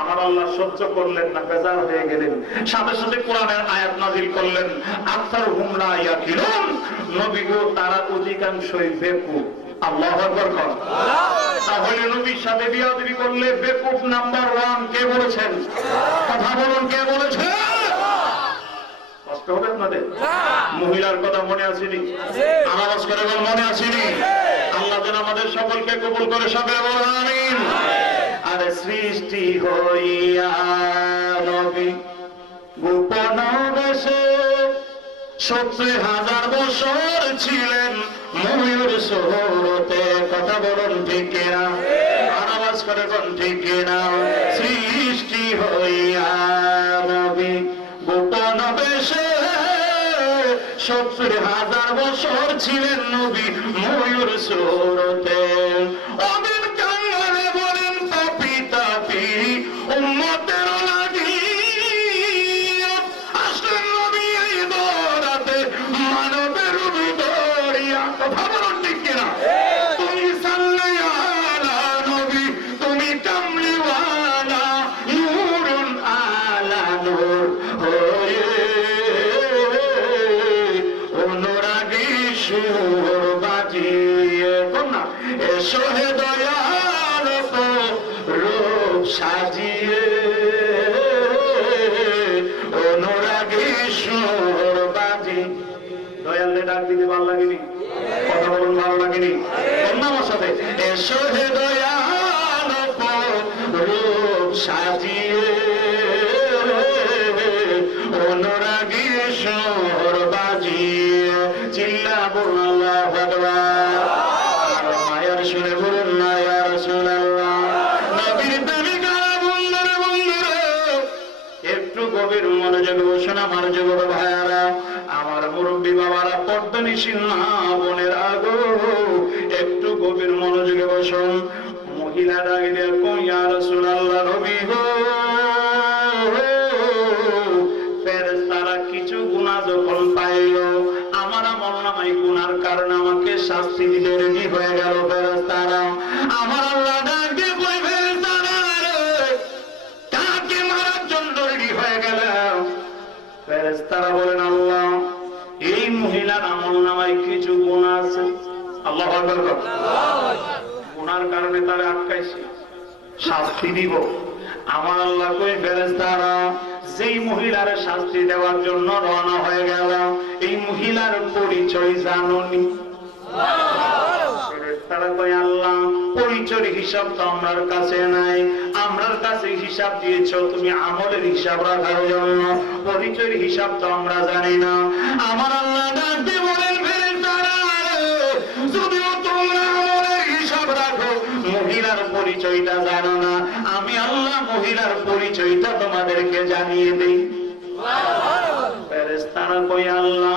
আমার আল্লাহ সহ্য করলেন না, বেজার হয়ে গেলেন, সাথে সাথে কোরআনের আয়াত নাযিল করলেন আকসারুহুম লা ইয়াকিলুন। নবী গো তারা অধিকাংশই বেকুফ। আল্লাহু আকবার কোন। তাহলে নবীর সাথে বিয়াদবি করলে বেকুফ নাম্বার 1 কে বলেছেন? কথা বলুন, কে বলেছেন? কষ্ট হবে আপনাদের? মহিলার কথা মনে আসেনি? আওয়াজ করে বল মনে আসেনি? আল্লাহ যেন আমাদের সকলকে কবুল করে, সকলে বলুন আমিন। আরে সৃষ্টি হইয়া নবী গোপন বেশে 70,000 বছর ছিলেন ময়ূর শহরতে। কথা বলুন ঠিক না? আর আওয়াজ করে বল ঠিক না? সৃষ্টি হইয়া নবী গোপন বেশে 70,000 বছর ছিলেন নবী ময়ূর শহরতে। ওদের কাঙ্গালে বলেন পাপি তাপি উম্মতের লাগি আসলেন নবী এই দরাতে মানবের ভিতরিয়া। কথা বলুন ঠিক কিনা? তুমি সাল্লাল্লাহু আলা নবী, তুমি কামলিওয়ালা নূরুন আলা নূর হয়ে অনুরাগী সুর বাজিয়ে কন্যা এসো হে দয়াল রূপ সাজিয়ে অনুরাগী সুর বাজি। দয়ালে ডাক দিতে ভালো লাগেনি? কথা বলুন ভালো লাগেনি? কন্যা আমার সাথে এসো হে দয়াল রূপ সাজিয়ে অনুরাগী সুর বাজিয়ে। চিল্লা বলুন আল্লাহু আকবার। মায়ার শুনে বলুন না ইয়া রাসূলুল্লাহ। নবীর প্রেমিকারা বন্ধুরে বন্ধুরে একটু গভীর মনোযোগ বসুন আমার যুবক ভাইয়ারা, আমার মুরব্বী বাবারা, পর্দানিশীল মা বোনের আগো একটু গভীর মনোযোগে বসুন। মহিলা ডাকে দেখো ইয়া রাসূলুল্লাহ নবী গো ফেরেশতারা কিছু গুনাহ যখন পাইল আমার আমল নামায় গুনার কারণে আমাকে শাস্তি দিতে রেডি হয়ে গেল ফেরেশতারা। আমার আল্লাহ ডাক দিয়ে কই ফেরেশতারা কাকে মারার জন্য রেডি হয়ে গেল? ফেরেশতারা বলেন আল্লাহ এই মহিলার আমল নামায় কিছু গুনাহ আছে। আল্লাহু আকবার। গুনার কারণে তারা আটকাইছে, শাস্তি দিব। আমার আল্লাহ কই ফেরেশতারা যেই মহিলার শাস্তি দেওয়ার জন্য রওনা হয়ে গেল, এই মহিলার পরিচয় জানোনি? ফেরেশতারা কই আল্লাহ পরিচয়ের হিসাব তো আমার কাছে নাই, আমরার কাছে হিসাব দিয়েছ তুমি আমলের হিসাব রাখার জন্য, পরিচয়ের হিসাব তো আমরা জানি না। আমার আল্লাহ ডাকতে বলেন ফেরেশতারা যদিও তোমরা আমলের হিসাব রাখো, মহিলার পরিচয়টা জানো না, আমি আল্লাহ মহিলার পরিচয়টা তোমাদেরকে জানিয়ে দেই। ফেরেশতারা কই আল্লাহ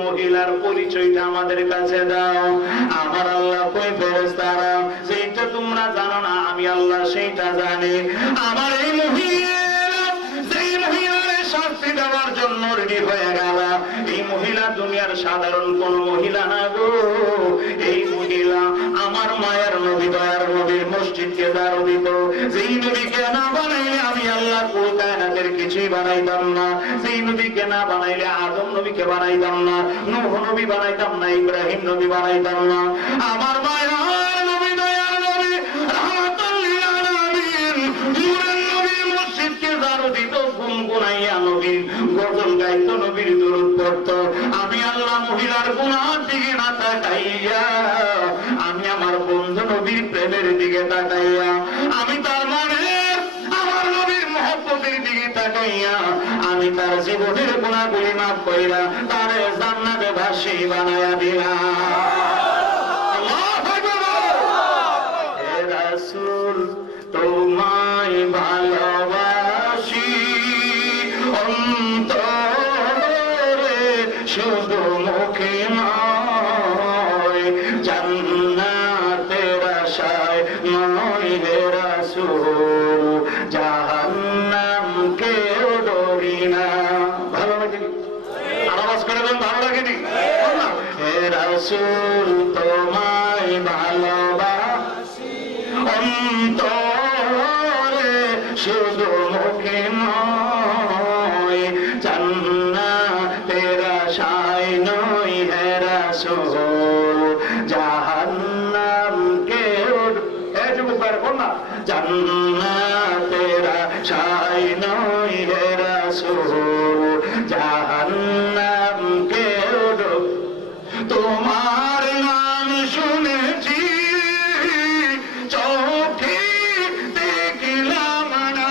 মহিলার পরিচয়টা আমাদের কাছে দাও। আমার আল্লাহ কই ফেরেশতারা যেটা তোমরা জানো না আমি আল্লাহ সেইটা জানি। আমার এই মহিলা যেই মহিলার শাস্তি দেওয়ার জন্য রেডি হয়ে গেল, এই মহিলা দুনিয়ার সাধারণ কোন মহিলা না গো, এই মহিলা আমার মায়ের নবী দয়ার নবীর মসজিদকে দাঁড় দিত। যেই নবীকে না বানাইলে আমি আল্লাহ কুল কায়নাতের কিছুই বানাইতাম না, যেই নবীকে না বানাইলে আদম নবীকে বানাইতাম না, নূহ নবী বানাইতাম না, ইব্রাহিম নবী বানাইতাম না। আমার মায়ের নবী দয়ার নবী রাহমাতুল লিল আলামিন নূরের নবী মসজিদকে দাঁড় দিত, গুনগুনাইয়া নবীর গজল গাইতো, নবীর দুরূদ পড়তো। আমি আল্লাহ মহিলার গুনার দিকে না তাকাইয়া, আমি আমার বন্ধু নবীর প্রেমের দিকে তাকাইয়া, আমি তার মনের আমার নবীর মহব্বতের দিকে তাকাইয়া, আমি তার জীবনের গুনাহগুলি মাফ কইরা তার জান্নাতে বাসী বানায়া দিলাম। আল্লাহু আকবার। হে রাসূল তোমায় ভালোবাসি অন্তরে, শুধু মুখে নয়, জান্নাতের আশায় নয় হে রাসূল, জাহান্নামকেও ডরি না। ভালো লাগে? আওয়াজ করে বলুন ভালো লাগেনি? হে রাসূল তোমায় ভালোবাসি অন্তরে, শুধু মুখে নয়, জান্নাতের আশায় নয় হে রাসূল, জাহান্নামকেও জান্নাতের আশায় নয় হে রাসূল, জাহান্নামকেও তোমার নাম শুনেছি চোখে দেখলাম না।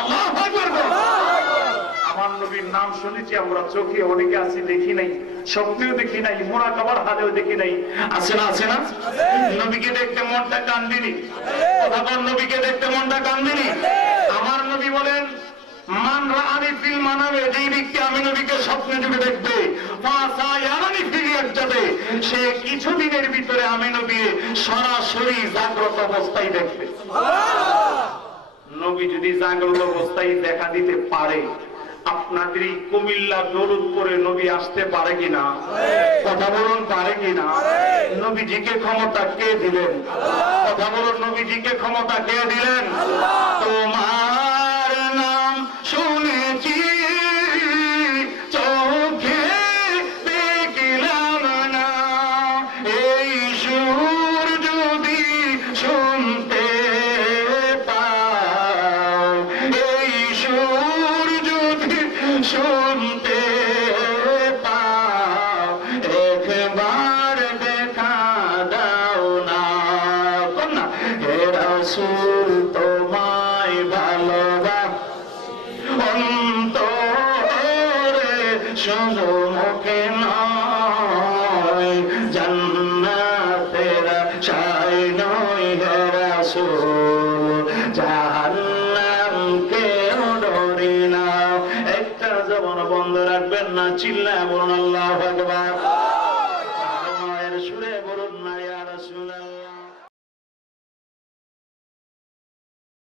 আল্লাহু আকবার। আমার নবীর নাম শুনেছি আমরা চোখে, অনেকে আছি দেখি নাই, স্বপ্নেও দেখি নাই, মুরাকাবার হালেও দেখি নাই। আছে না? আছে না? নবীকে দেখতে মনটা কান্দিনি? তখন নবীকে দেখতে মনটা কান্দিনি? আমার নবী বলেন মান রাআনি ফিল মানামে, যেই ব্যক্তি আমি নবীকে স্বপ্নে যুগে দেখবে, ফাসায়ারানি ফিল ইয়াকজাতে, সে কিছুদিনের ভিতরে আমি নবী সরাসরি জাগ্রত অবস্থায় দেখবে। নবী যদি জাগ্রত অবস্থায় দেখা দিতে পারে, আপনাদের এই কুমিল্লা দৌলতপুরে নবী আসতে পারে কিনা? কথা বলুন পারে কিনা? নবীজিকে ক্ষমতা কে দিলেন? কথা বলুন নবীজিকে ক্ষমতা কে দিলেন? তোমার নাম শুনেছি চোখে দেখলাম না, এই সুর যদি শুনতে পাও, এই সুর যদি শুনতে পাও, একবার দেখা দাও না। কন্যা হে রাসূল তোমায় ভালোবাসি অন্তরে, শুধু মুখে নয়, জান্নাতের আশায় নয় হে রাসূল, জাহান্নামকেও ডরি না। একটা জবান বন্ধ রাখবেন না, চিল্লায় বলুন আল্লাহু আকবার।